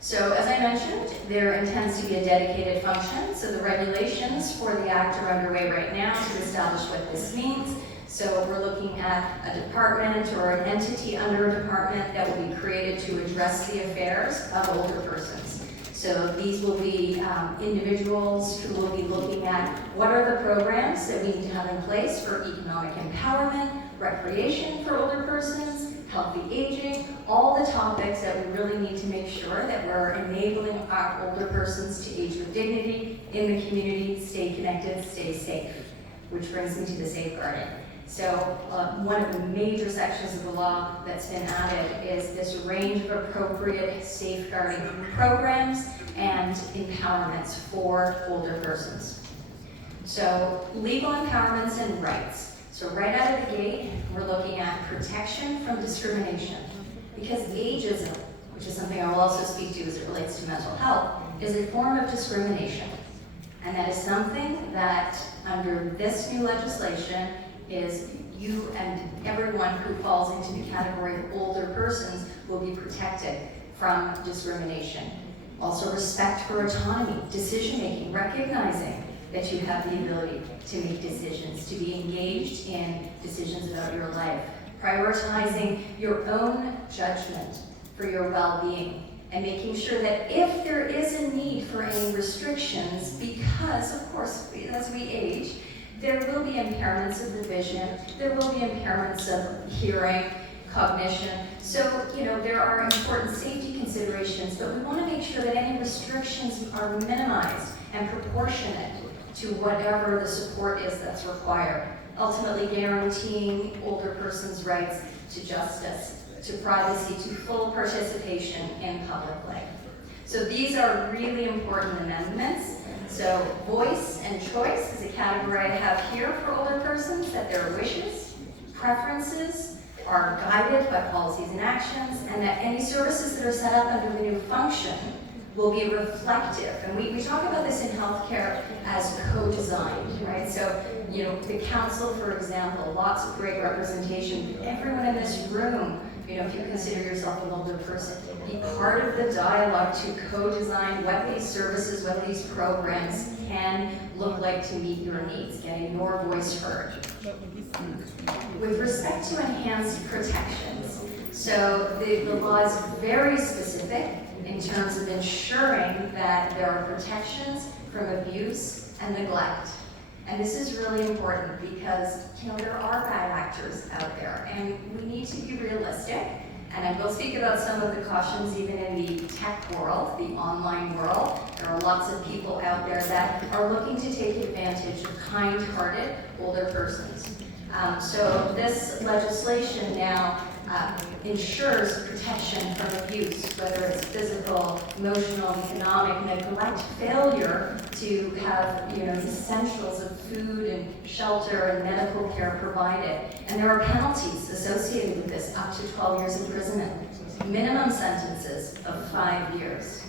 So as I mentioned, there intends to be a dedicated function. So the regulations for the act are underway right now to establish what this means. So we're looking at a department or an entity under a department that will be created to address the affairs of older persons. So these will be individuals who will be looking at what are the programs that we need to have in place for economic empowerment, recreation for older persons, healthy aging, all the topics that we really need to make sure that we're enabling our older persons to age with dignity in the community, stay connected, stay safe, which brings me to the safeguarding. So one of the major sections of the law that's been added is this range of appropriate safeguarding programs and empowerments for older persons. So legal empowerments and rights. So right out of the gate, we're looking at protection from discrimination, because ageism, which is something I will also speak to as it relates to mental health, is a form of discrimination. And that is something that under this new legislation is you and everyone who falls into the category of older persons will be protected from discrimination. Also respect for autonomy, decision-making, recognizing that you have the ability to make decisions, to be engaged in decisions about your life, prioritizing your own judgment for your well-being, and making sure that if there is a need for any restrictions, because of course as we age, there will be impairments of the vision, there will be impairments of hearing, cognition. So, there are important safety considerations, but we want to make sure that any restrictions are minimized and proportionate to whatever the support is that's required, ultimately guaranteeing older persons' rights to justice, to privacy, to full participation in public life. So these are really important amendments. So voice and choice is a category I have here for older persons, that their wishes, preferences are guided by policies and actions, and that any services that are set up under the new function will be reflective. And we talk about this in healthcare as co-designed, right? So, you know, the council, for example, lots of great representation. Everyone in this room, you know, if you consider yourself an older person, be part of the dialogue to co-design what these services, what these programs can look like to meet your needs, getting your voice heard. With respect to enhanced protections, so the law is very specific in terms of ensuring that there are protections from abuse and neglect. And this is really important because, you know, there are bad actors out there, and we need to be realistic. And I will speak about some of the cautions even in the tech world, the online world. There are lots of people out there that are looking to take advantage of kind-hearted older persons. So this legislation now ensures protection from abuse, whether it's physical, emotional, economic, neglect, failure to have, you know, essentials of food and shelter and medical care provided. And there are penalties associated with this, up to 12 years imprisonment, minimum sentences of 5 years.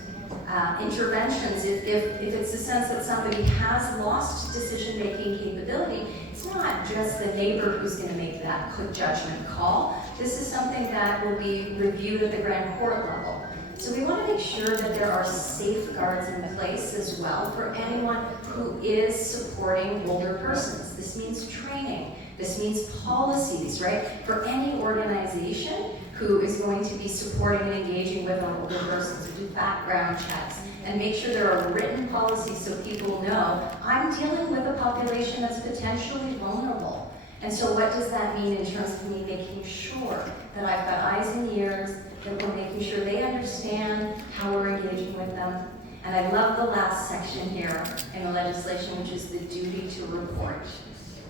Interventions, if it's a sense that somebody has lost decision-making capability, it's not just the neighbor who's going to make that quick judgment call. This is something that will be reviewed at the Grand Court level. So we want to make sure that there are safeguards in place as well for anyone who is supporting older persons. This means training. This means policies, right? For any organization who is going to be supporting and engaging with our older persons, do background checks, and make sure there are written policies so people know, I'm dealing with a population that's potentially vulnerable. And so what does that mean in terms of me making sure that I've got eyes and ears, that we're making sure they understand how we're engaging with them. And I love the last section here in the legislation, which is the duty to report,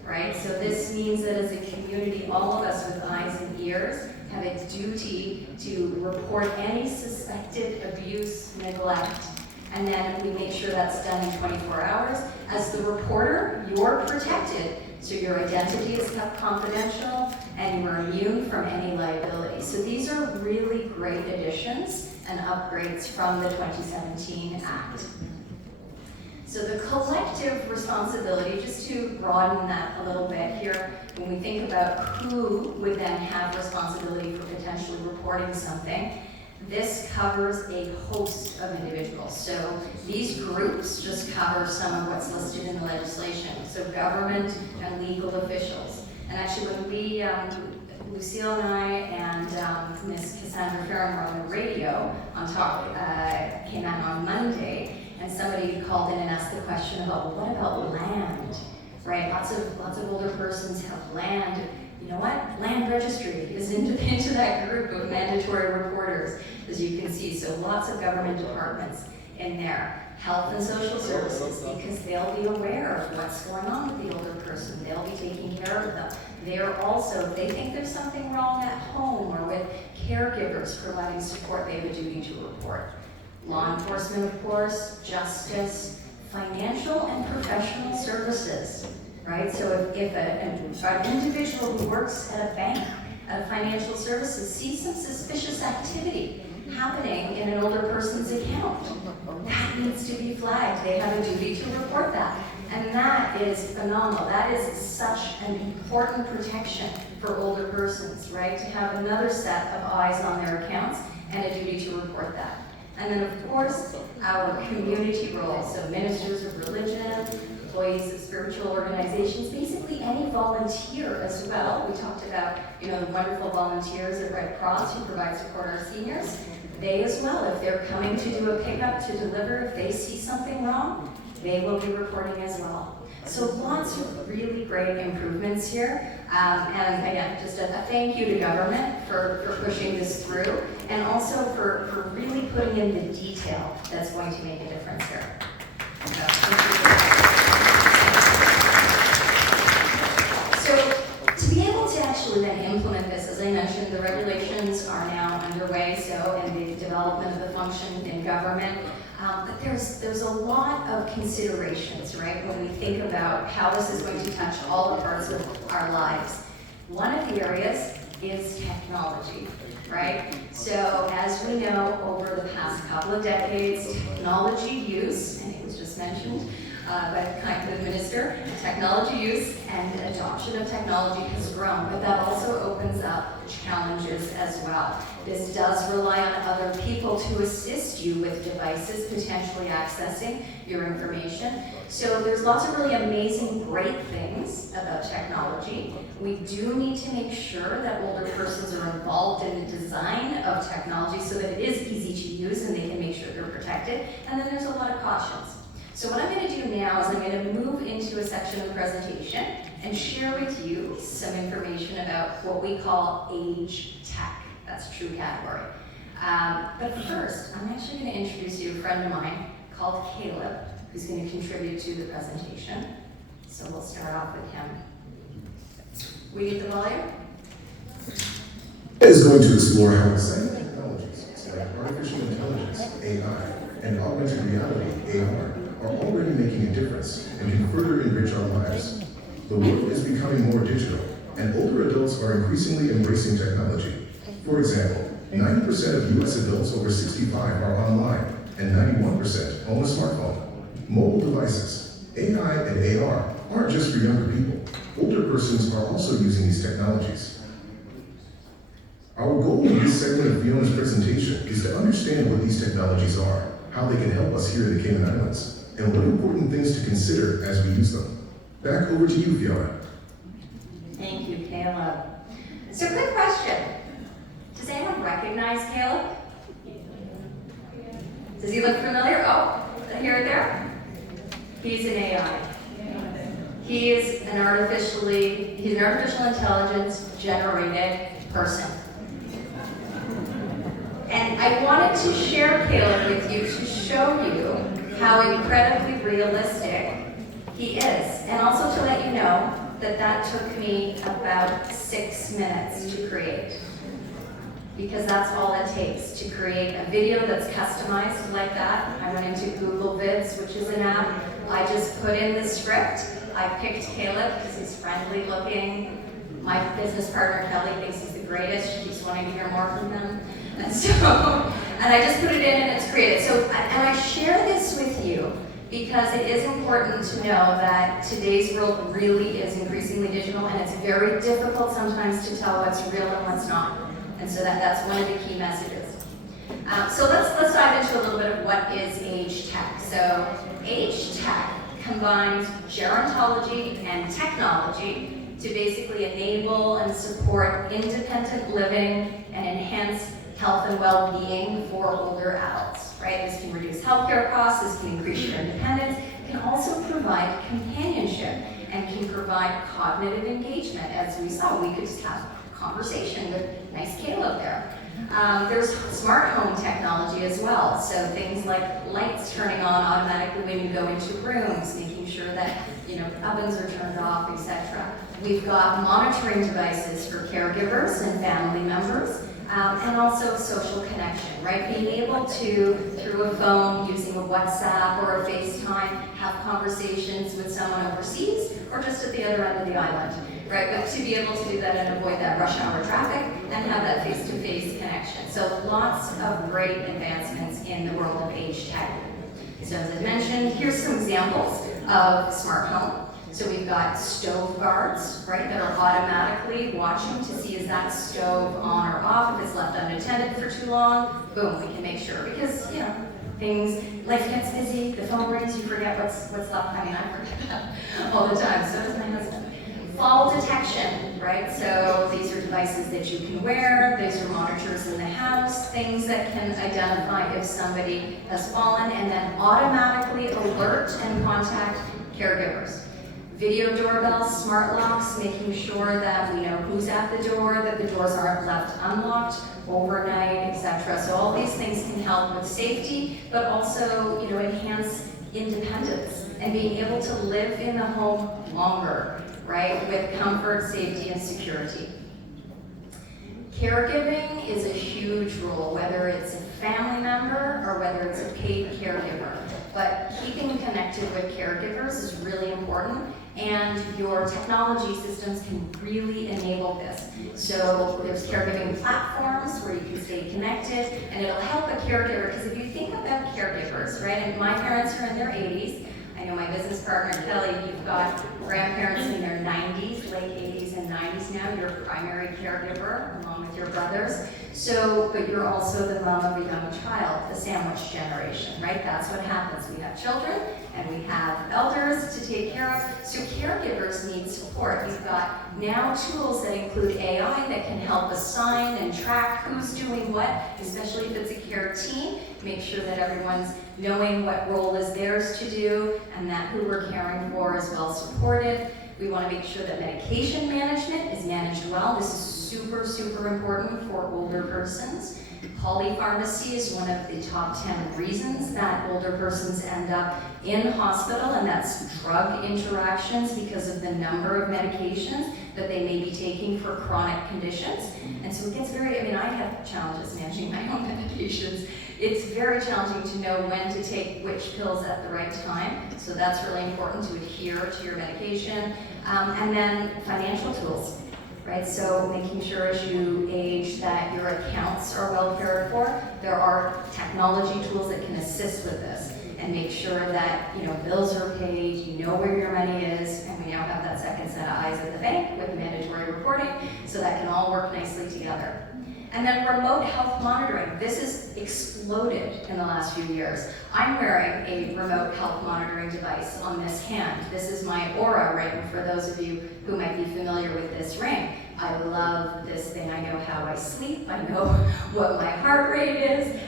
right? So this means that as a community, all of us with eyes and ears have a duty to report any suspected abuse, neglect, and then we make sure that's done in 24 hours. As the reporter, you're protected, so your identity is kept confidential and you are immune from any liability. So these are really great additions and upgrades from the 2017 Act. So the collective responsibility, just to broaden that a little bit here, when we think about who would then have responsibility for potentially reporting something, this covers a host of individuals. So these groups just cover some of what's listed in the legislation. So government and legal officials. And actually when we, Lucille and I and Ms. Cassandra Farron were on the radio on Talk, came out on Monday, and somebody called in and asked the question about, well, what about land, right? Lots of older persons have land. You know what? Land registry is into that group of mandatory reporters, as you can see. So lots of government departments in there. Health and social services, because they'll be aware of what's going on with the older person. They'll be taking care of them. They're also, if they think there's something wrong at home or with caregivers providing support, they have a duty to report. Law enforcement, of course, justice, financial and professional services, right? So if an individual who works at a bank, at financial services, sees some suspicious activity happening in an older person's account, that needs to be flagged. They have a duty to report that. And that is phenomenal. That is such an important protection for older persons, right? To have another set of eyes on their accounts and a duty to report that. And then, of course, our community role, so ministers of religion, employees of spiritual organizations, basically any volunteer as well. We talked about, you know, the wonderful volunteers at Red Cross who provide support our seniors. They as well, if they're coming to do a pickup, to deliver, if they see something wrong, they will be reporting as well. So lots of really great improvements here. And again, just a thank you to government for pushing this through, and also for really putting in the detail that's going to make a difference here. So to be able to actually then implement this, as I mentioned, the regulations are now underway, so in the development of the function in government. But there's a lot of considerations, right, when we think about how this is going to touch all the parts of our lives. One of the areas is technology. right? So as we know, over the past couple of decades, technology use, and it was just mentioned by the minister, technology use and adoption of technology has grown, but that also opens up challenges as well. This does rely on other people to assist you with devices potentially accessing your information. So there's lots of really amazing, great things about technology. We do need to make sure that older persons are involved in the design of technology so that it is easy to use and they can make sure they're protected. And then there's a lot of cautions. So what I'm going to do now is I'm going to move into a section of the presentation and share with you some information about what we call age tech. That's a true category. But first, I'm actually going to introduce you to a friend of mine called Caleb, who's going to contribute to the presentation. So we'll start off with him. We get the volume? Is going to explore how exciting technologies like artificial intelligence, AI, and augmented reality, AR, are already making a difference and can further enrich our lives. The world is becoming more digital, and older adults are increasingly embracing technology. For example, 90% of US adults over 65 are online, and 91% own a smartphone. Mobile devices, AI and AR aren't just for younger people. Older persons are also using these technologies. Our goal in this segment of Fiona's presentation is to understand what these technologies are, how they can help us here in the Cayman Islands, and what important things to consider as we use them. Back over to you, Fiona. Thank you, Caleb. So quick question. Does anyone recognize Caleb? Does he look familiar? Oh, here or there? He's an AI. He's an artificial intelligence generated person. And I wanted to share Caleb with you to show you how incredibly realistic he is. And also to let you know that that took me about 6 minutes to create. Because that's all it takes to create a video that's customized like that. I went into Google Vids, which is an app. I just put in the script. I picked Caleb because he's friendly looking. My business partner, Kelly, thinks he's the greatest. She keeps wanting to hear more from him. And I just put it in and it's created. So, and I share this with you because it is important to know that today's world really is increasingly digital and it's very difficult sometimes to tell what's real and what's not. And so that's one of the key messages. So let's dive into a little bit of what is age tech. So age tech combines gerontology and technology to basically enable and support independent living and enhance health and well-being for older adults, right? This can reduce healthcare costs, this can increase your independence, it can also provide companionship and can provide cognitive engagement. As we saw, we could just have a conversation with nice Caleb there. There's smart home technology as well, so things like lights turning on automatically when you go into rooms, making sure that ovens are turned off, etc. We've got monitoring devices for caregivers and family members. And also social connection, right? Being able to, through a phone, using a WhatsApp or a FaceTime, have conversations with someone overseas or just at the other end of the island, right? But to be able to do that and avoid that rush hour traffic and have that face-to-face connection. So lots of great advancements in the world of age tech. So as I mentioned, here's some examples of smart home. So we've got stove guards, right, that are automatically watching to see is that stove on or off. If it's left unattended for too long, boom, we can make sure. Because, life gets busy, the phone rings, you forget what's left. I mean, I forget that all the time, so does my husband. Fall detection, right? So these are devices that you can wear, these are monitors in the house, things that can identify if somebody has fallen and then automatically alert and contact caregivers. Video doorbells, smart locks, making sure that we know who's at the door, that the doors aren't left unlocked overnight, etc. So all these things can help with safety, but also, enhance independence and being able to live in the home longer, right, with comfort, safety, and security. Caregiving is a huge role, whether it's a family member or whether it's a paid caregiver. but keeping connected with caregivers is really important, and your technology systems can really enable this. So there's caregiving platforms where you can stay connected, and it'll help a caregiver, because if you think about caregivers, right, and my parents are in their 80s, I know my business partner, Kelly, you've got grandparents in their 90s, late 80s and 90s now. You're a primary caregiver along with your brothers. So, but you're also the mom of a young child, the sandwich generation, right? That's what happens. We have children and we have elders to take care of. So caregivers need support. You've got now tools that include AI that can help assign and track who's doing what, especially if it's a care team. Make sure that everyone's knowing what role is theirs to do and that who we're caring for is well supported. We want to make sure that medication management is managed well. This is super, super important for older persons. Polypharmacy is one of the top 10 reasons that older persons end up in hospital, and that's drug interactions because of the number of medications that they may be taking for chronic conditions. And so it gets very, I mean, I have challenges managing my own medications. It's very challenging to know when to take which pills at the right time. So that's really important to adhere to your medication. And then financial tools. Right, so making sure as you age that your accounts are well cared for. There are technology tools that can assist with this and make sure that bills are paid, you know where your money is, and we now have that second set of eyes at the bank with mandatory reporting, so that can all work nicely together. And then remote health monitoring. This has exploded in the last few years. I'm wearing a remote health monitoring device on this hand. This is my Aura ring, for those of you who might be familiar with this ring. I love this thing. I know how I sleep. I know what my heart rate is.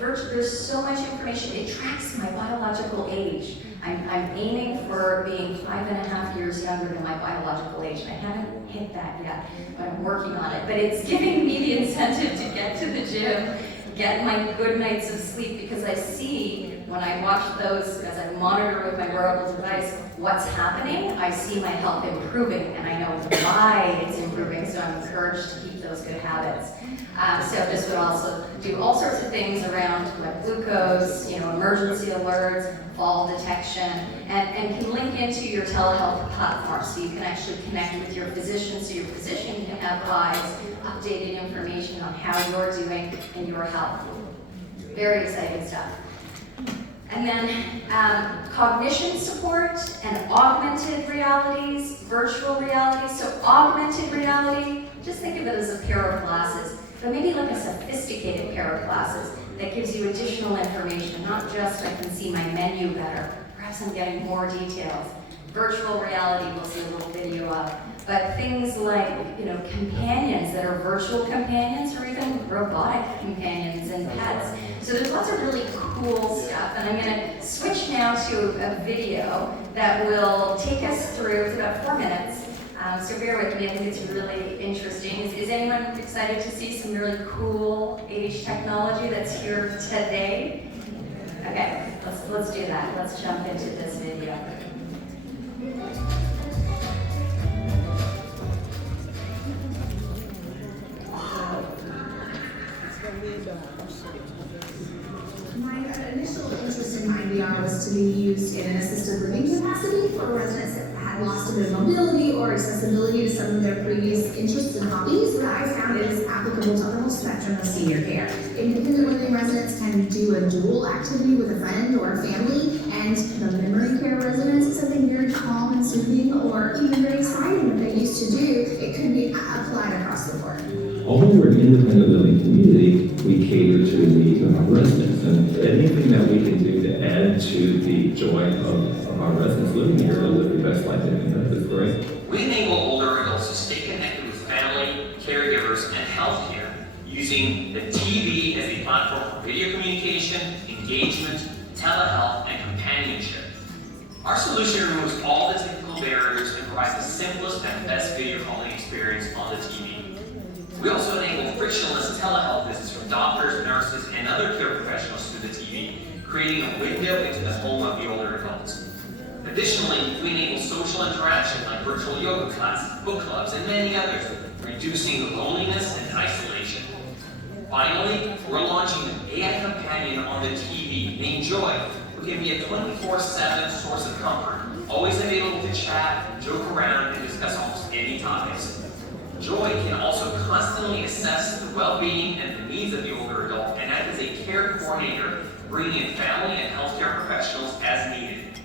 There's so much information. It tracks my biological age. I'm aiming for being 5.5 years younger than my biological age. I haven't hit that yet, but I'm working on it. But it's giving me the incentive to get to the gym, get my good nights of sleep, because I see when I watch those, as I monitor with my wearable device, what's happening. I see my health improving, and I know why it's improving, so I'm encouraged to keep those good habits. So this would also do all sorts of things around blood glucose, emergency alerts, fall detection, and can link into your telehealth platform, so you can actually connect with your physician, so your physician can have eyes, updated information on how you're doing in your health. Very exciting stuff. And then cognition support and augmented realities, virtual reality. So augmented reality, just think of it as a pair of glasses, but maybe like a sophisticated pair of glasses that gives you additional information, not just I can see my menu better, perhaps I'm getting more details. Virtual reality, we'll see a little video of. But things like, companions that are virtual companions, or even robotic companions and pets. So there's lots of really cool stuff. And I'm going to switch now to a video that will take us through, it's about 4 minutes. So bear with me, I think it's really interesting. Is anyone excited to see some really cool age technology that's here today? Okay, let's do that. Let's jump into this video. My initial interest in IVR was to be used in an assisted living capacity for residents that had lost a bit of mobility or accessibility to some of their previous interests and hobbies, but I found it is applicable to the whole spectrum of senior care. Independent living residents can do a dual activity with a friend or a family, and the memory care residents, it's something very calm and soothing or even very exciting that they used to do. It could be applied across the board. Although we're an independent living community, we cater to the needs of our residents, and anything that we can do to add to the joy of our residents living here to live the best life they can live is great. We enable older adults to stay connected with family, caregivers, and healthcare using the TV as a platform for video communication, engagement, telehealth, and companionship. Our solution removes all the technical barriers and provides the simplest and best video calling experience on the TV. We also enable frictionless telehealth visits from doctors, nurses, and other care professionals through the TV, creating a window into the home of the older adults. Additionally, we enable social interaction like virtual yoga classes, book clubs, and many others, reducing loneliness and isolation. Finally, we're launching an AI companion on the TV named Joy, who can be a 24/7 source of comfort, always available to chat, joke around, and discuss almost any topics. Joy can also constantly assess the well-being and the needs of the older adult and act as a care coordinator, bringing in family and healthcare professionals as needed.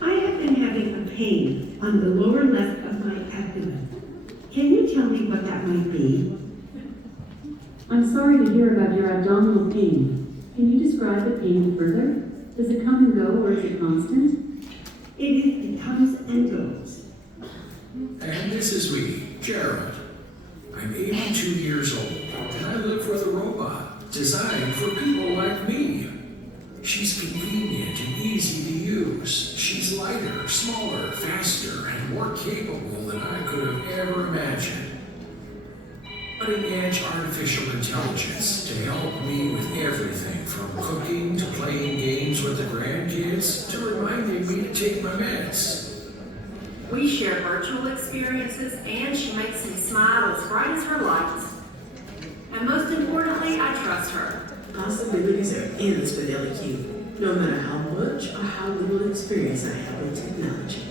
I have been having a pain on the lower left of my abdomen. Can you tell me what that might be? I'm sorry to hear about your abdominal pain. Can you describe the pain further? Does it come and go, or is it constant? It comes and goes. And this is me, Gerald. I'm 82 years old, and I live with a robot designed for people like me. She's convenient and easy to use. She's lighter, smaller, faster, and more capable than I could have ever imagined. Cutting-edge artificial intelligence to help me with everything from cooking to playing games with the grandkids to reminding me to take my meds. We share virtual experiences, and she makes me smile as bright as her lights. And most importantly, I trust her. Possibilities are endless with LEQ, no matter how much or how little experience I have with technology.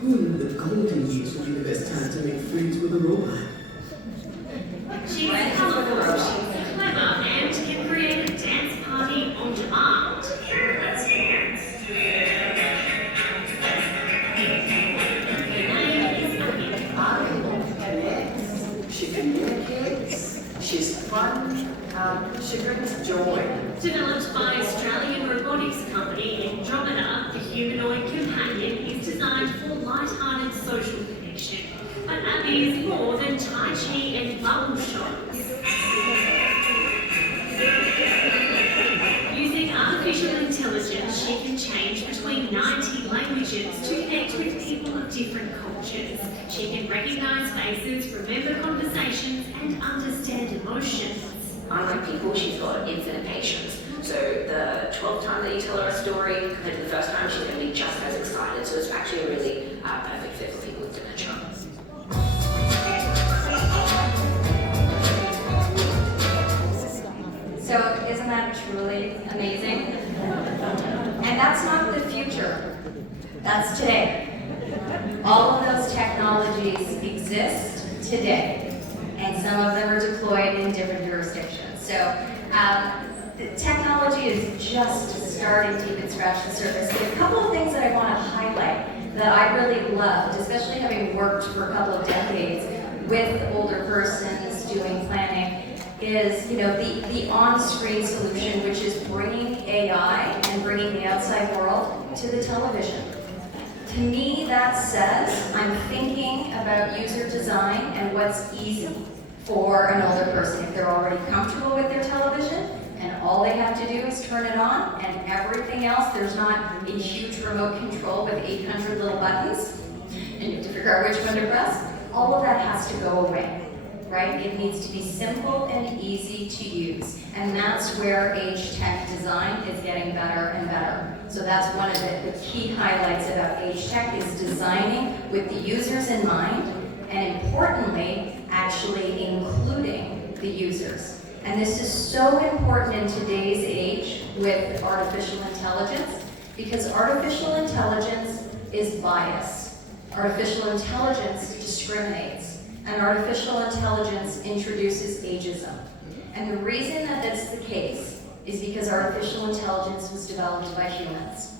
Who knew the golden years would be the best time to make friends with a robot? She's colorful, she's clever, and can create a dance party on demand. Here, let's dance. She communicates, she's fun, she brings joy. Developed by Australian robotics company Andromeda, the humanoid companion is designed for light-hearted social connection. But Abby is more than Tai Chi and bubble shots. Using artificial intelligence, she can change between 90 languages to connect with people of different cultures. She can recognize faces, remember conversations, and understand emotions. Unlike people, she's got infinite patience. So the 12th time that you tell her a story compared to the first time, she's going to be just as excited. So it's actually a really perfect fit for people with dementia. So isn't that truly amazing? And that's not the future, that's today. All of those technologies exist today, and some of them are deployed in different jurisdictions. So the technology is just starting to even scratch the surface. But a couple of things that I want to highlight that I really loved, especially having worked for a couple of decades with older persons doing planning, is the on-screen solution, which is bringing AI and bringing the outside world to the television. To me, that says I'm thinking about user design and what's easy for an older person. If they're already comfortable with their television and all they have to do is turn it on, and everything else, there's not a huge remote control with 800 little buttons and you have to figure out which one to press, all of that has to go away. Right? It needs to be simple and easy to use. And that's where age tech design is getting better and better. So that's one of the key highlights about age tech, is designing with the users in mind, and importantly, actually including the users. And this is so important in today's age with artificial intelligence, because artificial intelligence is biased. Artificial intelligence discriminates. And artificial intelligence introduces ageism. And the reason that that's the case is because artificial intelligence was developed by humans.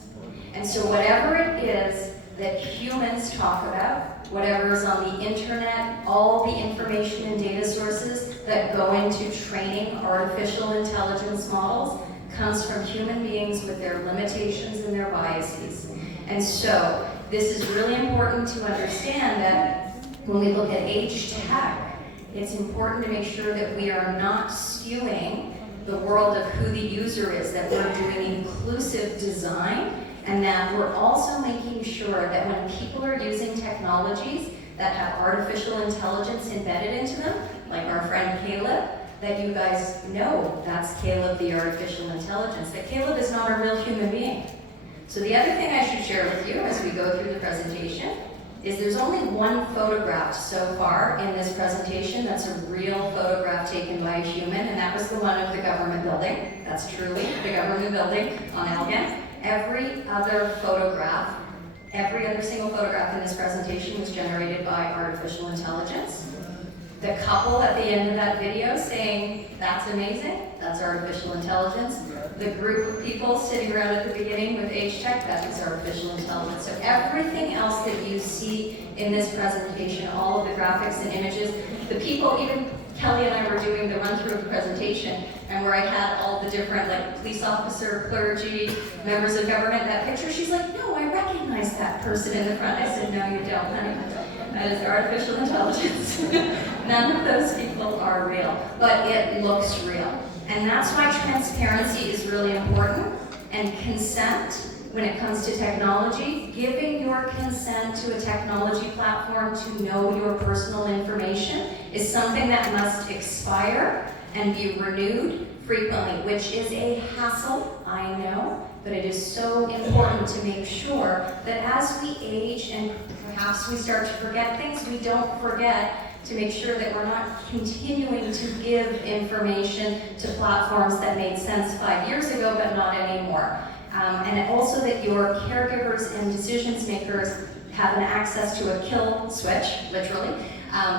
And so whatever it is that humans talk about, whatever is on the internet, all the information and data sources that go into training artificial intelligence models comes from human beings with their limitations and their biases. And so this is really important to understand that when we look at age tech, it's important to make sure that we are not skewing the world of who the user is, that we're doing inclusive design, and that we're also making sure that when people are using technologies that have artificial intelligence embedded into them, like our friend Caleb, that you guys know that's Caleb the artificial intelligence, that Caleb is not a real human being. So the other thing I should share with you as we go through the presentation is there's only one photograph so far in this presentation that's a real photograph taken by a human, and that was the one of the government building. That's truly the government building on Elgin. every other single photograph in this presentation was generated by artificial intelligence. The couple at the end of that video saying, "That's amazing," that's artificial intelligence. The group of people sitting around at the beginning with age tech, that is artificial intelligence. So everything else that you see in this presentation, all of the graphics and images, the people, even Kelly and I were doing the run-through of the presentation, and where I had all the different, like, police officer, clergy, members of government, that picture, she's like, "No, I recognize that person in the front." I said, "No, you don't, honey. That is artificial intelligence." None of those people are real, but it looks real. And that's why transparency is really important, and consent when it comes to technology. Giving your consent to a technology platform to know your personal information is something that must expire and be renewed frequently, which is a hassle, I know, but it is so important to make sure that as we age and perhaps we start to forget things, we don't forget to make sure that we're not continuing to give information to platforms that made sense 5 years ago but not anymore. And also that your caregivers and decision makers have an access to a kill switch, literally,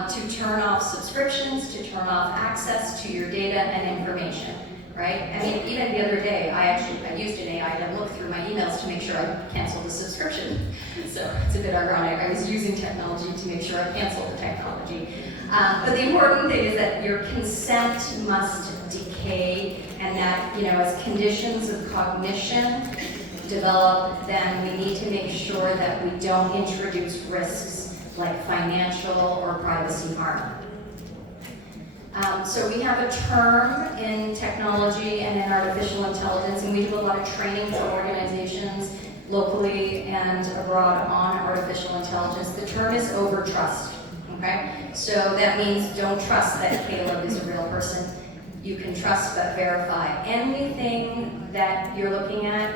to turn off subscriptions, to turn off access to your data and information, right? I mean, even the other day, I used an AI to look through my emails to make sure I canceled the subscription. So it's a bit ironic. I was using technology to make sure I canceled the technology. But the important thing is that your consent must decay, and that, as conditions of cognition develop, then we need to make sure that we don't introduce risks like financial or privacy harm. So we have a term in technology and in artificial intelligence, and we do a lot of training for organizations locally and abroad on artificial intelligence. The term is overtrust, okay? So that means don't trust that Caleb is a real person. You can trust but verify. Anything that you're looking at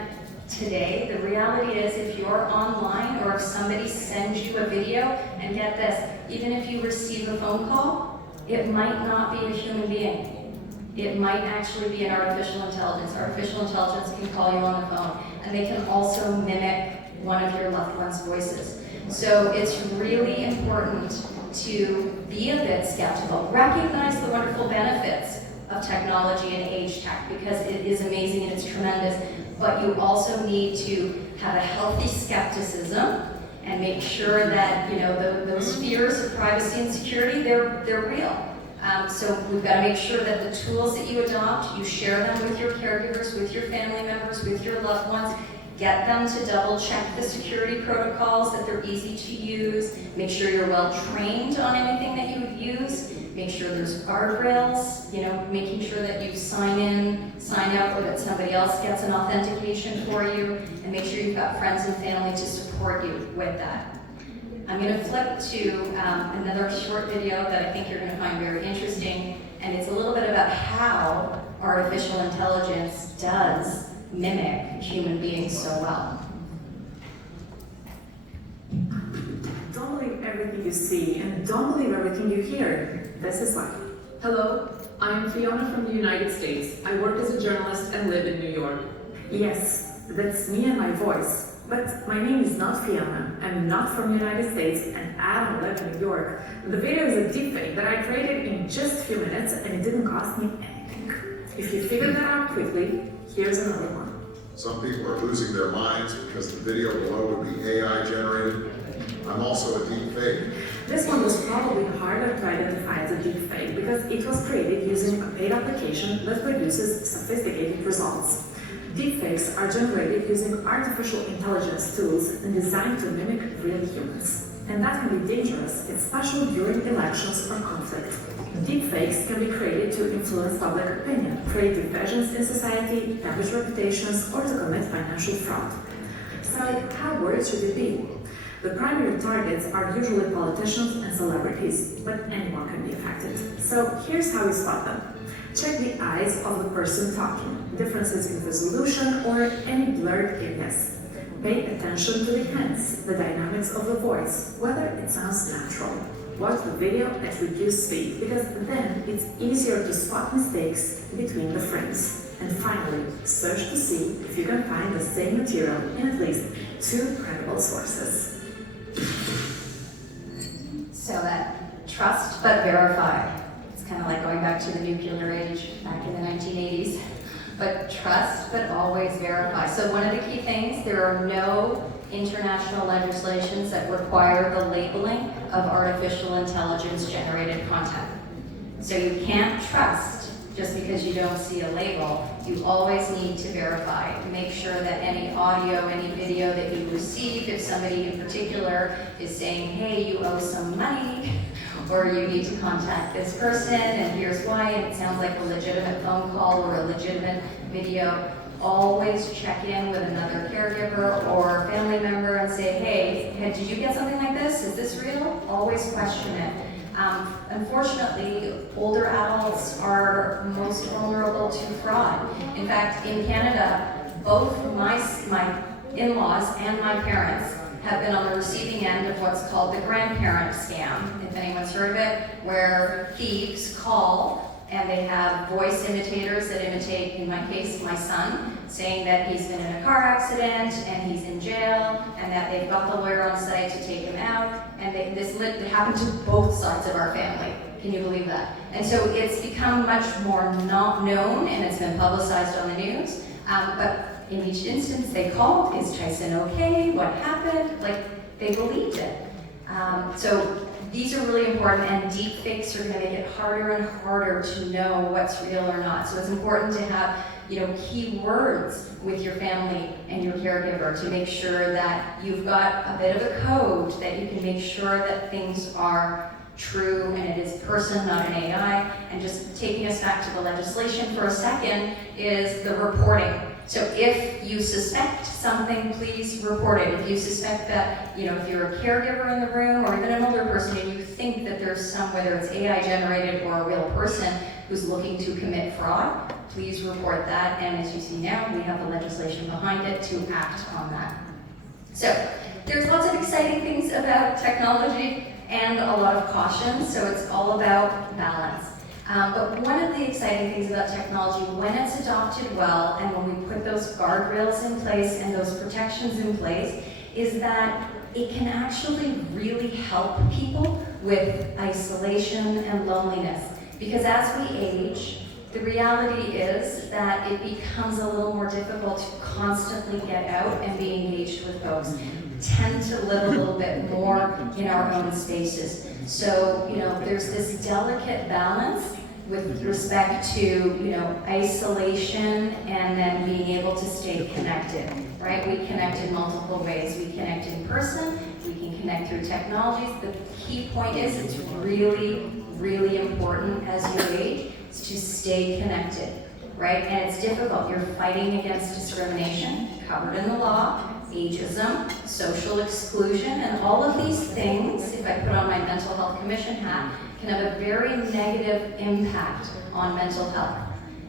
today, the reality is if you're online or if somebody sends you a video, and get this, even if you receive a phone call, it might not be a human being. It might actually be an artificial intelligence. Artificial intelligence can call you on the phone, and they can also mimic one of your loved one's voices. So it's really important to be a bit skeptical. Recognize the wonderful benefits of technology and age tech, because it is amazing and it's tremendous, but you also need to have a healthy skepticism and make sure that those fears of privacy and security, they're real. So we've got to make sure that the tools that you adopt, you share them with your caregivers, with your family members, with your loved ones. Get them to double check the security protocols, that they're easy to use. Make sure you're well trained on anything that you would use. Make sure there's guardrails, making sure that you sign in, sign out, or that somebody else gets an authentication for you, and make sure you've got friends and family to support you with that. I'm going to flip to another short video that I think you're going to find very interesting, and it's a little bit about how artificial intelligence does mimic human beings so well. Don't believe everything you see, and don't believe everything you hear. This is why. Hello, I'm Fiona from the United States. I work as a journalist and live in New York. Yes, that's me and my voice. But my name is not Fiona. I'm not from the United States, and I don't live in New York. The video is a deepfake that I created in just a few minutes, and it didn't cost me anything. If you figure that out quickly, here's another one. Some people are losing their minds because the video below would be AI generated. I'm also a deep fake. This one was probably harder to identify as a deepfake because it was created using a paid application that produces sophisticated results. Deepfakes are generated using artificial intelligence tools and designed to mimic real humans. And that can be dangerous, especially during elections or conflict. Deepfakes can be created to influence public opinion, create divisions in society, damage reputations, or to commit financial fraud. So, how worried should we be? The primary targets are usually politicians and celebrities, but anyone can be affected. So, here's how we spot them. Check the eyes of the person talking, differences in resolution, or any blurred areas. Pay attention to the hands, the dynamics of the voice, whether it sounds natural. Watch the video at reduced speed, because then it's easier to spot mistakes between the frames. And finally, search to see if you can find the same material in at least 2 credible sources. So that trust but verify. It's kind of like going back to the nuclear age back in the 1980s. But trust but always verify. So one of the key things, there are no international legislations that require the labeling of artificial intelligence generated content. So you can't trust just because you don't see a label. You always need to verify. Make sure that any audio, any video that you receive, if somebody in particular is saying, hey, you owe some money, or you need to contact this person, and here's why, and it sounds like a legitimate phone call or a legitimate video, always check in with another caregiver or family member and say, hey, did you get something like this? Is this real? Always question it. Unfortunately, older adults are most vulnerable to fraud. In fact, in Canada, both my in-laws and my parents have been on the receiving end of what's called the grandparent scam, if anyone's heard of it, where thieves call and they have voice imitators that imitate, in my case, my son, saying that he's been in a car accident and he's in jail and that they've got the lawyer on site to take him out. And this happened to both sides of our family. Can you believe that? And so it's become much more not known and it's been publicized on the news. But in each instance they called, is Tyson okay? What happened? Like, they believed it. So these are really important, and deep fakes are going to make it harder and harder to know what's real or not. So it's important to have, key words with your family and your caregiver to make sure that you've got a bit of a code that you can make sure that things are true and it is person, not an AI. And just taking us back to the legislation for a second is the reporting. So if you suspect something, please report it. If you suspect that, if you're a caregiver in the room or even an older person and you think that there's whether it's AI generated or a real person who's looking to commit fraud, please report that. And as you see now, we have the legislation behind it to act on that. So there's lots of exciting things about technology and a lot of caution. So it's all about balance. But one of the exciting things about technology, when it's adopted well and when we put those guardrails in place and those protections in place, is that it can actually really help people with isolation and loneliness. Because as we age, the reality is that it becomes a little more difficult to constantly get out and be engaged with folks. We tend to live a little bit more in our own spaces. So, there's this delicate balance with respect to, isolation and then being able to stay connected, right? We connect in multiple ways. We connect in person, we can connect through technologies. The key point is it's really, really important as you age to stay connected, right? And it's difficult. You're fighting against discrimination, covered in the law, ageism, social exclusion, and all of these things, if I put on my mental health commission hat, can have a very negative impact on mental health.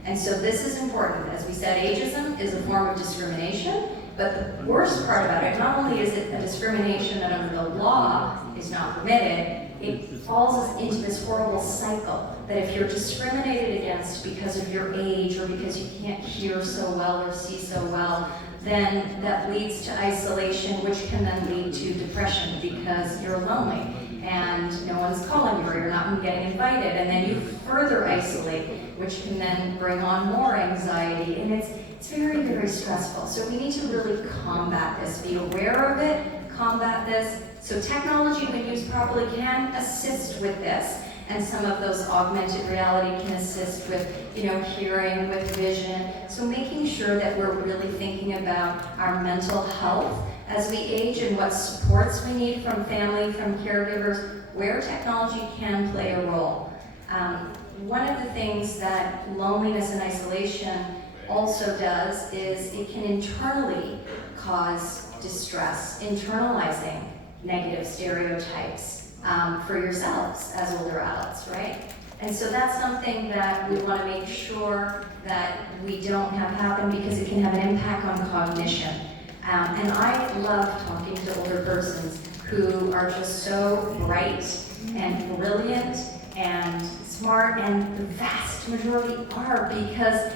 And so this is important. As we said, ageism is a form of discrimination, but the worst part about it, not only is it a discrimination that under the law is not permitted, it falls into this horrible cycle that if you're discriminated against because of your age or because you can't hear so well or see so well, then that leads to isolation, which can then lead to depression because you're lonely and no one's calling you or you're not getting invited, and then you further isolate, which can then bring on more anxiety, and it's very, very stressful. So we need to really combat this, be aware of it, combat this. So technology, when used properly, can assist with this, and some of those augmented reality can assist with, hearing, with vision. So making sure that we're really thinking about our mental health as we age and what supports we need from family, from caregivers, where technology can play a role. One of the things that loneliness and isolation also does is it can internally cause distress, internalizing negative stereotypes for yourselves as older adults, right? And so that's something that we want to make sure that we don't have happen because it can have an impact on cognition. And I love talking to older persons who are just so bright and brilliant and smart, and the vast majority are, because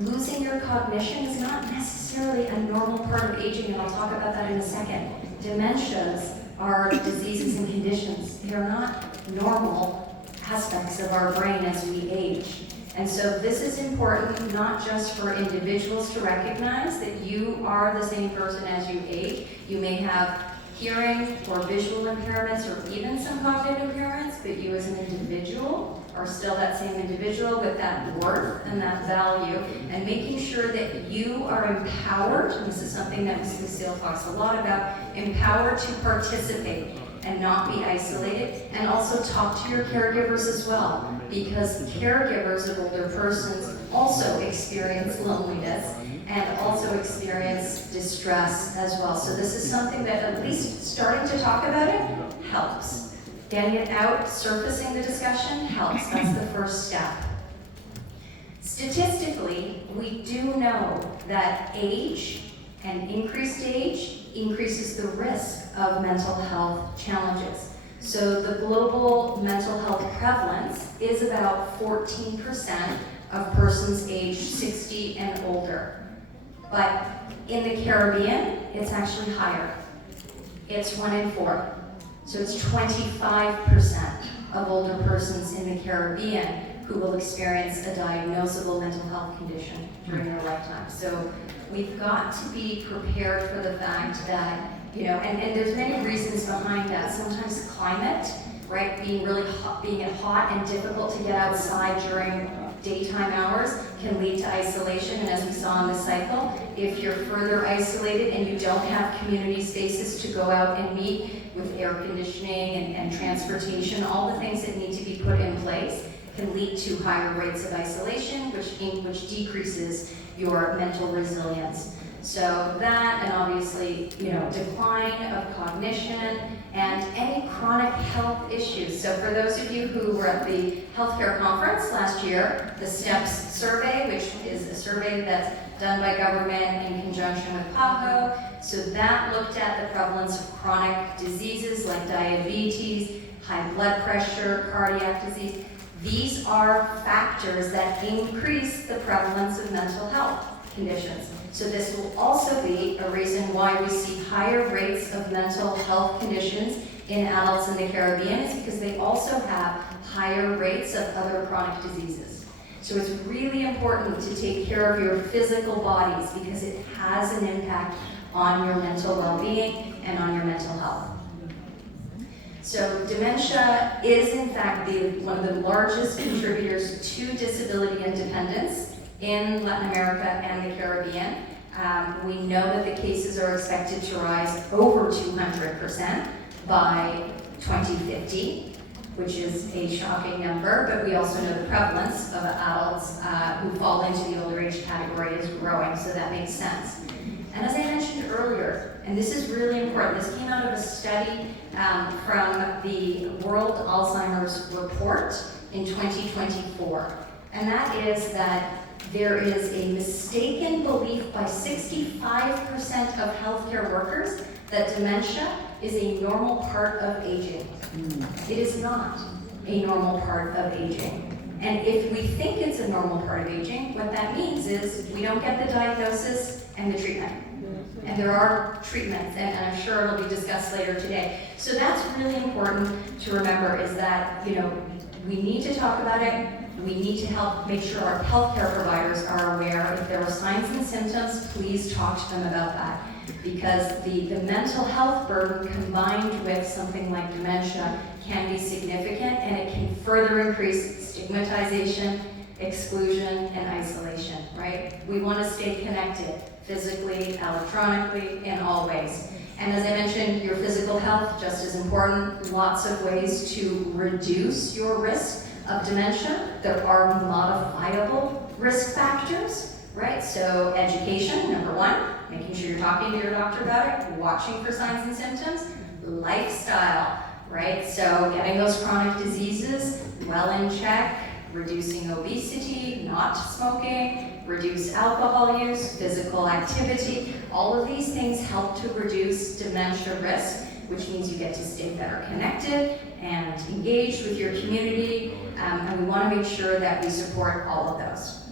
losing your cognition is not necessarily a normal part of aging, and I'll talk about that in a second. Dementias are diseases and conditions. They are not normal aspects of our brain as we age. And so this is important not just for individuals to recognize that you are the same person as you age. You may have hearing or visual impairments or even some cognitive impairments, but you as an individual are still that same individual with that worth and that value, and making sure that you are empowered, and this is something that Ms. Lucille talks a lot about, empowered to participate and not be isolated, and also talk to your caregivers as well, because caregivers of older persons also experience loneliness and also experience distress as well. So this is something that at least starting to talk about it helps. Getting it out, surfacing the discussion helps. That's the first step. Statistically, we do know that age and increased age increases the risk of mental health challenges. So the global mental health prevalence is about 14% of persons aged 60 and older. But in the Caribbean, it's actually higher. It's 1 in 4. So it's 25% of older persons in the Caribbean who will experience a diagnosable mental health condition during their lifetime. So we've got to be prepared for the fact that, and there's many reasons behind that. Sometimes climate, right, being hot and difficult to get outside during daytime hours can lead to isolation, and as we saw in the cycle, if you're further isolated and you don't have community spaces to go out and meet with air conditioning and transportation, all the things that need to be put in place can lead to higher rates of isolation, which decreases your mental resilience. So that, and obviously, decline of cognition and any chronic health issues. So for those of you who were at the healthcare conference last year, the STEPS survey, which is a survey that's done by government in conjunction with PAHO. So that looked at the prevalence of chronic diseases like diabetes, high blood pressure, cardiac disease. These are factors that increase the prevalence of mental health conditions. So this will also be a reason why we see higher rates of mental health conditions in adults in the Caribbean, is because they also have higher rates of other chronic diseases. So it's really important to take care of your physical bodies because it has an impact on your mental well-being and on your mental health. So dementia is in fact one of the largest contributors to disability and dependence in Latin America and the Caribbean. We know that the cases are expected to rise over 200% by 2050, which is a shocking number, but we also know the prevalence of adults who fall into the older age category is growing, so that makes sense. And as I mentioned earlier, and this is really important, this came out of a study from the World Alzheimer's Report in 2024, and that is that there is a mistaken belief by 65% of healthcare workers that dementia is a normal part of aging. It is not a normal part of aging. And if we think it's a normal part of aging, what that means is we don't get the diagnosis and the treatment. And there are treatments, and I'm sure it'll be discussed later today. So that's really important to remember, is that, we need to talk about it. We need to help make sure our healthcare providers are aware. If there are signs and symptoms, please talk to them about that. Because the mental health burden combined with something like dementia can be significant, and it can further increase stigmatization, exclusion, and isolation, right? We want to stay connected physically, electronically, in all ways. And as I mentioned, your physical health, just as important. Lots of ways to reduce your risk of dementia. There are modifiable risk factors, right? So education, number one, making sure you're talking to your doctor about it, watching for signs and symptoms. Lifestyle, right? So getting those chronic diseases well in check, reducing obesity, not smoking, reduce alcohol use, physical activity. All of these things help to reduce dementia risk, which means you get to stay better connected and engaged with your community, and we want to make sure that we support all of those.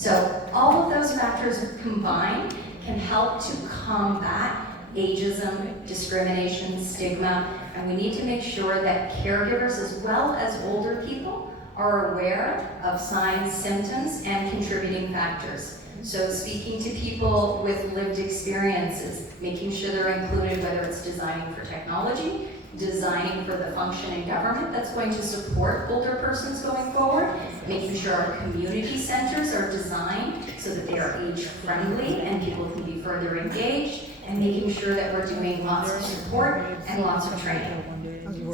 So all of those factors combined can help to combat ageism, discrimination, stigma, and we need to make sure that caregivers as well as older people are aware of signs, symptoms, and contributing factors. So speaking to people with lived experiences, making sure they're included, whether it's designing for technology, designing for the function in government that's going to support older persons going forward, making sure our community centers are designed so that they are age-friendly and people can be further engaged, and making sure that we're doing lots of support and lots of training.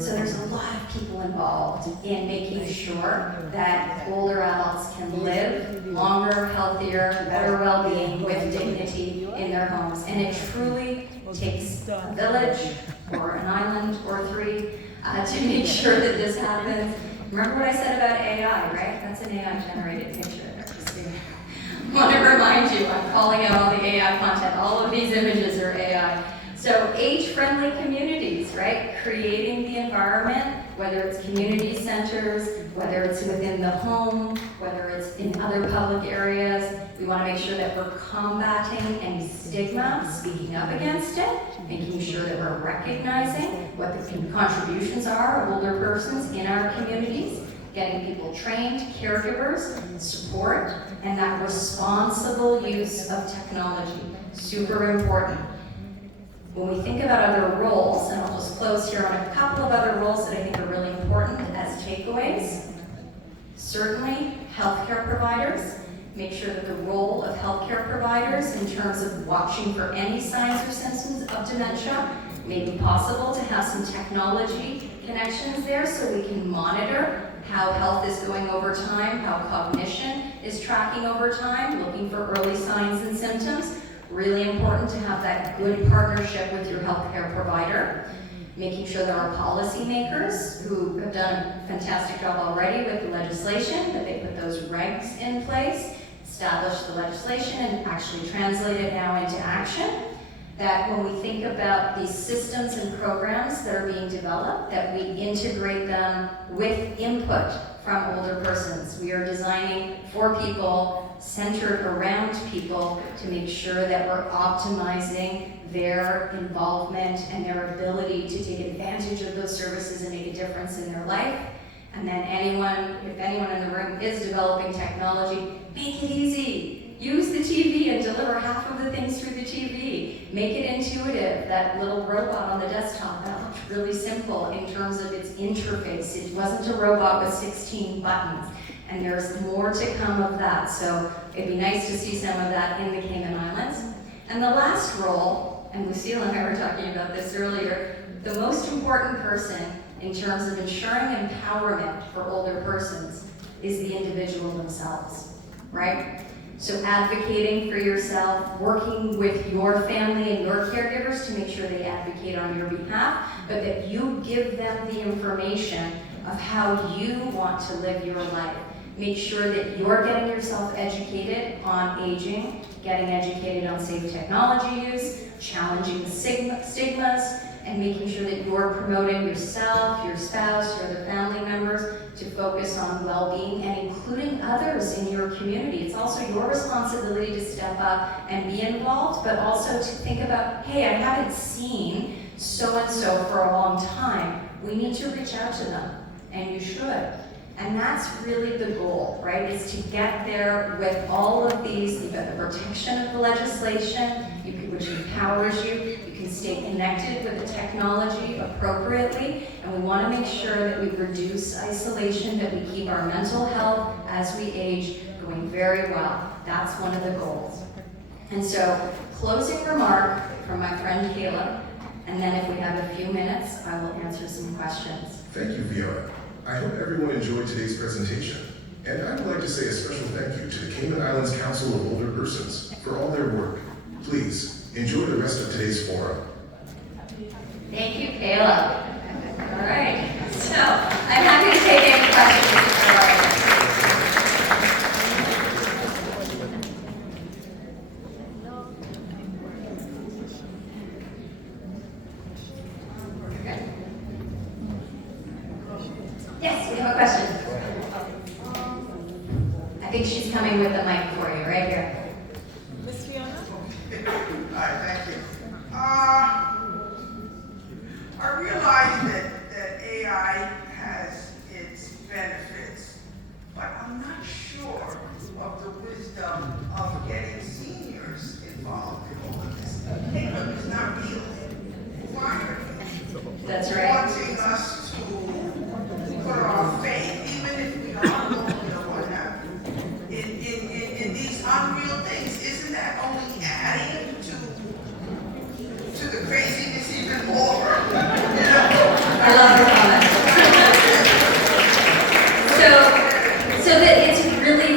So there's a lot of people involved in making sure that older adults can live longer, healthier, better well-being with dignity in their homes. And it truly takes a village or an island or three to make sure that this happens. Remember what I said about AI, right? That's an AI-generated picture. I want to remind you, I'm calling out all the AI content. All of these images are AI. So age-friendly communities, right? Creating the environment, whether it's community centers, whether it's within the home, whether it's in other public areas. We want to make sure that we're combating any stigma, speaking up against it, making sure that we're recognizing what the contributions are of older persons in our communities, getting people trained, caregivers, support, and that responsible use of technology. Super important. When we think about other roles, and I'll just close here on a couple of other roles that I think are really important as takeaways. Certainly, healthcare providers. Make sure that the role of healthcare providers in terms of watching for any signs or symptoms of dementia may be possible to have some technology connections there so we can monitor how health is going over time, how cognition is tracking over time, looking for early signs and symptoms. Really important to have that good partnership with your healthcare provider. Making sure there are policymakers who have done a fantastic job already with the legislation, that they put those regs in place, establish the legislation, and actually translate it now into action. That when we think about these systems and programs that are being developed, that we integrate them with input from older persons. We are designing for people, centered around people, to make sure that we're optimizing their involvement and their ability to take advantage of those services and make a difference in their life. And then if anyone in the room is developing technology, make it easy. Use the TV and deliver half of the things through the TV. Make it intuitive. That little robot on the desktop, that looked really simple in terms of its interface. It wasn't a robot with 16 buttons. And there's more to come of that. So it'd be nice to see some of that in the Cayman Islands. And the last role, and Lucille and I were talking about this earlier, the most important person in terms of ensuring empowerment for older persons is the individual themselves, right? So advocating for yourself, working with your family and your caregivers to make sure they advocate on your behalf, but that you give them the information of how you want to live your life. Make sure that you're getting yourself educated on aging, getting educated on safe technology use, challenging the stigmas, and making sure that you're promoting yourself, your spouse, your other family members to focus on well-being and including others in your community. It's also your responsibility to step up and be involved, but also to think about, hey, I haven't seen so-and-so for a long time. We need to reach out to them, and you should. And that's really the goal, right? Is to get there with all of these. You've got the protection of the legislation, which empowers you. You can stay connected with the technology appropriately. And we want to make sure that we reduce isolation, that we keep our mental health as we age going very well. That's one of the goals. And so, closing remark from my friend Kayla, and then if we have a few minutes, I will answer some questions. Thank you, Fiona. I hope everyone enjoyed today's presentation. And I would like to say a special thank you to the Cayman Islands Council of Older Persons for all their work. Please, enjoy the rest of today's forum. Thank you, Kayla. All right, so I'm happy to take any questions. Yes, we have a question. I think she's coming with the mic for you, right here. Miss Fiona? Hi, thank you. I realize that AI has its benefits, but I'm not sure of the wisdom of getting seniors involved in all of this. Paper is not real. Why are That's right. wanting us to put our faith, even if we are lonely or what have you, in these unreal things? Isn't that only adding to the craziness even more? I love your comment. So that it's a really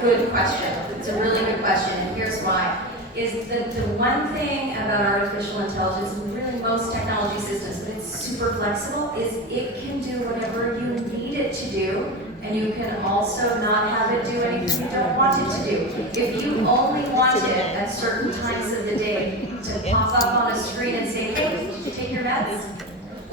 good question. It's a really good question, and here's why. Is that the one thing about artificial intelligence, and really most technology systems, but it's super flexible, is it can do whatever you need it to do, and you can also not have it do anything you don't want it to do. If you only want it at certain times of the day to pop up on a screen and say, hey, take your meds,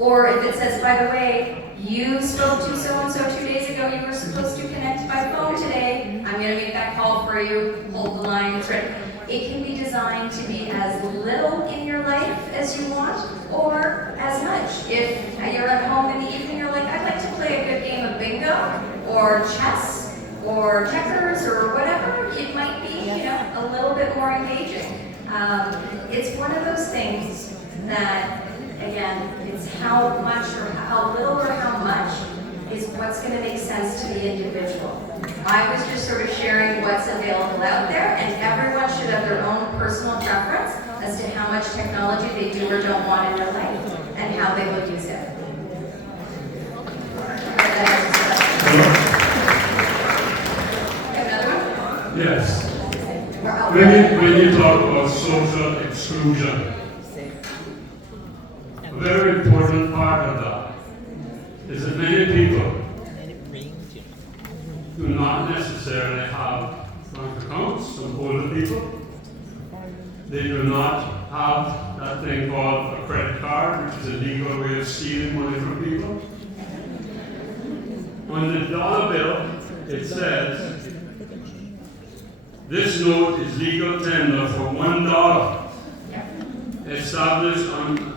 or if it says, by the way, you spoke to so-and-so 2 days ago, you were supposed to connect by phone today, I'm gonna make that call for you, hold the line, it's ready. It can be designed to be as little in your life as you want, or as much. If you're at home in the evening, you're like, I'd like to play a good game of bingo, or chess, or checkers, or whatever, it might be, a little bit more engaging. It's one of those things that, again, it's how much or how little or how much is what's going to make sense to the individual. I was just sort of sharing what's available out there, and everyone should have their own personal preference as to how much technology they do or don't want in their life, and how they will use it. Another one? Yes. When you talk about social exclusion, a very important part of that is that many people do not necessarily have bank accounts, some older people. They do not have that thing called a credit card, which is a legal way of stealing money from people. On the dollar bill, it says, this note is legal tender for $1, established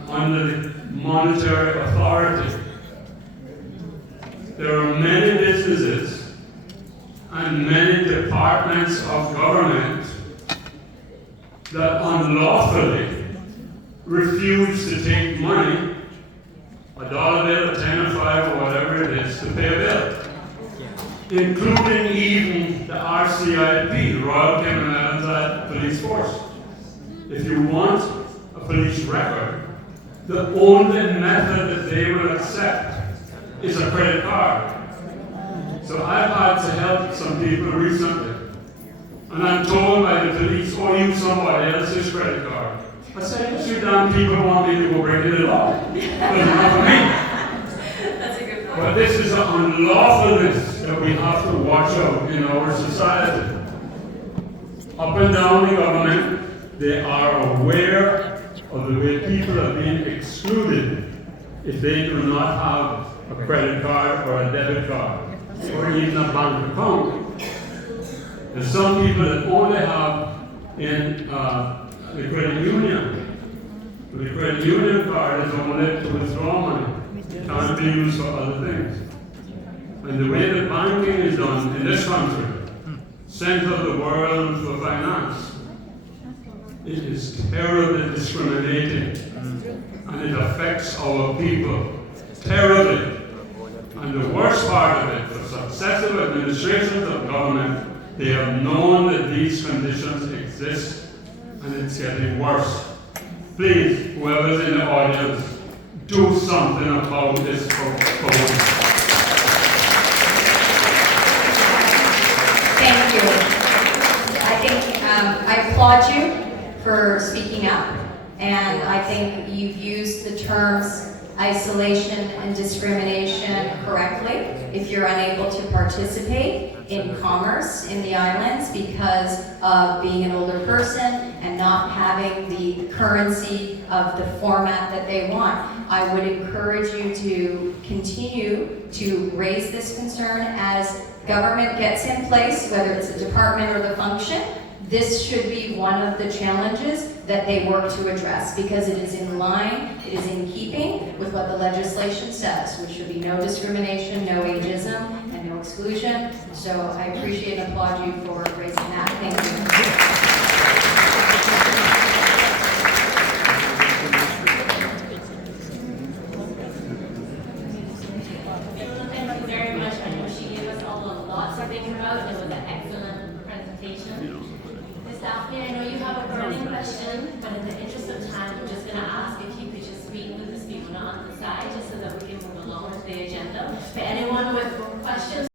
under the monetary authority. There are many businesses and many departments of government that unlawfully refuse to take money, a dollar bill, a 10 or 5 or whatever it is, to pay a bill. Including even the RCIP, the Royal Canadian Police Force. If you want a police record, the only method that they will accept is a credit card. So I've had to help some people recently, and I'm told by the police, oh, use somebody else's credit card. I said, yes, you damn people want me to go break it law. Doesn't have me. That's a good point. But this is an unlawfulness that we have to watch out in our society. Up and down the government, they are aware of the way people are being excluded if they do not have a credit card or a debit card, or even a bank account. There's some people that only have in the credit union. The credit union card is only to withdraw money. It can't be used for other things. And the way that banking is done in this country, center of the world for finance, it is terribly discriminating, and it affects our people terribly. And the worst part of it, for successive administrations of government, they have known that these conditions exist, and it's getting worse. Please, whoever's in the audience, do something about this for once. Thank you. I think I applaud you for speaking up, and I think you've used the terms isolation and discrimination correctly if you're unable to participate in commerce in the islands because of being an older person and not having the currency of the format that they want. I would encourage you to continue to raise this concern as government gets in place, whether it's a department or the function. This should be one of the challenges that they work to address because it is in line, it is in keeping with what the legislation says, which should be no discrimination, no ageism, and no exclusion. So I appreciate and applaud you for raising that. Thank you. Thank you very much. I know she gave us all a lot to think about. It was an excellent presentation. Ms. Daphne, I know you have a burning question, but in the interest of time, I'm just going to ask if you could just speak with Ms. Fiona on the side, just so that we can move along with the agenda. For anyone with questions,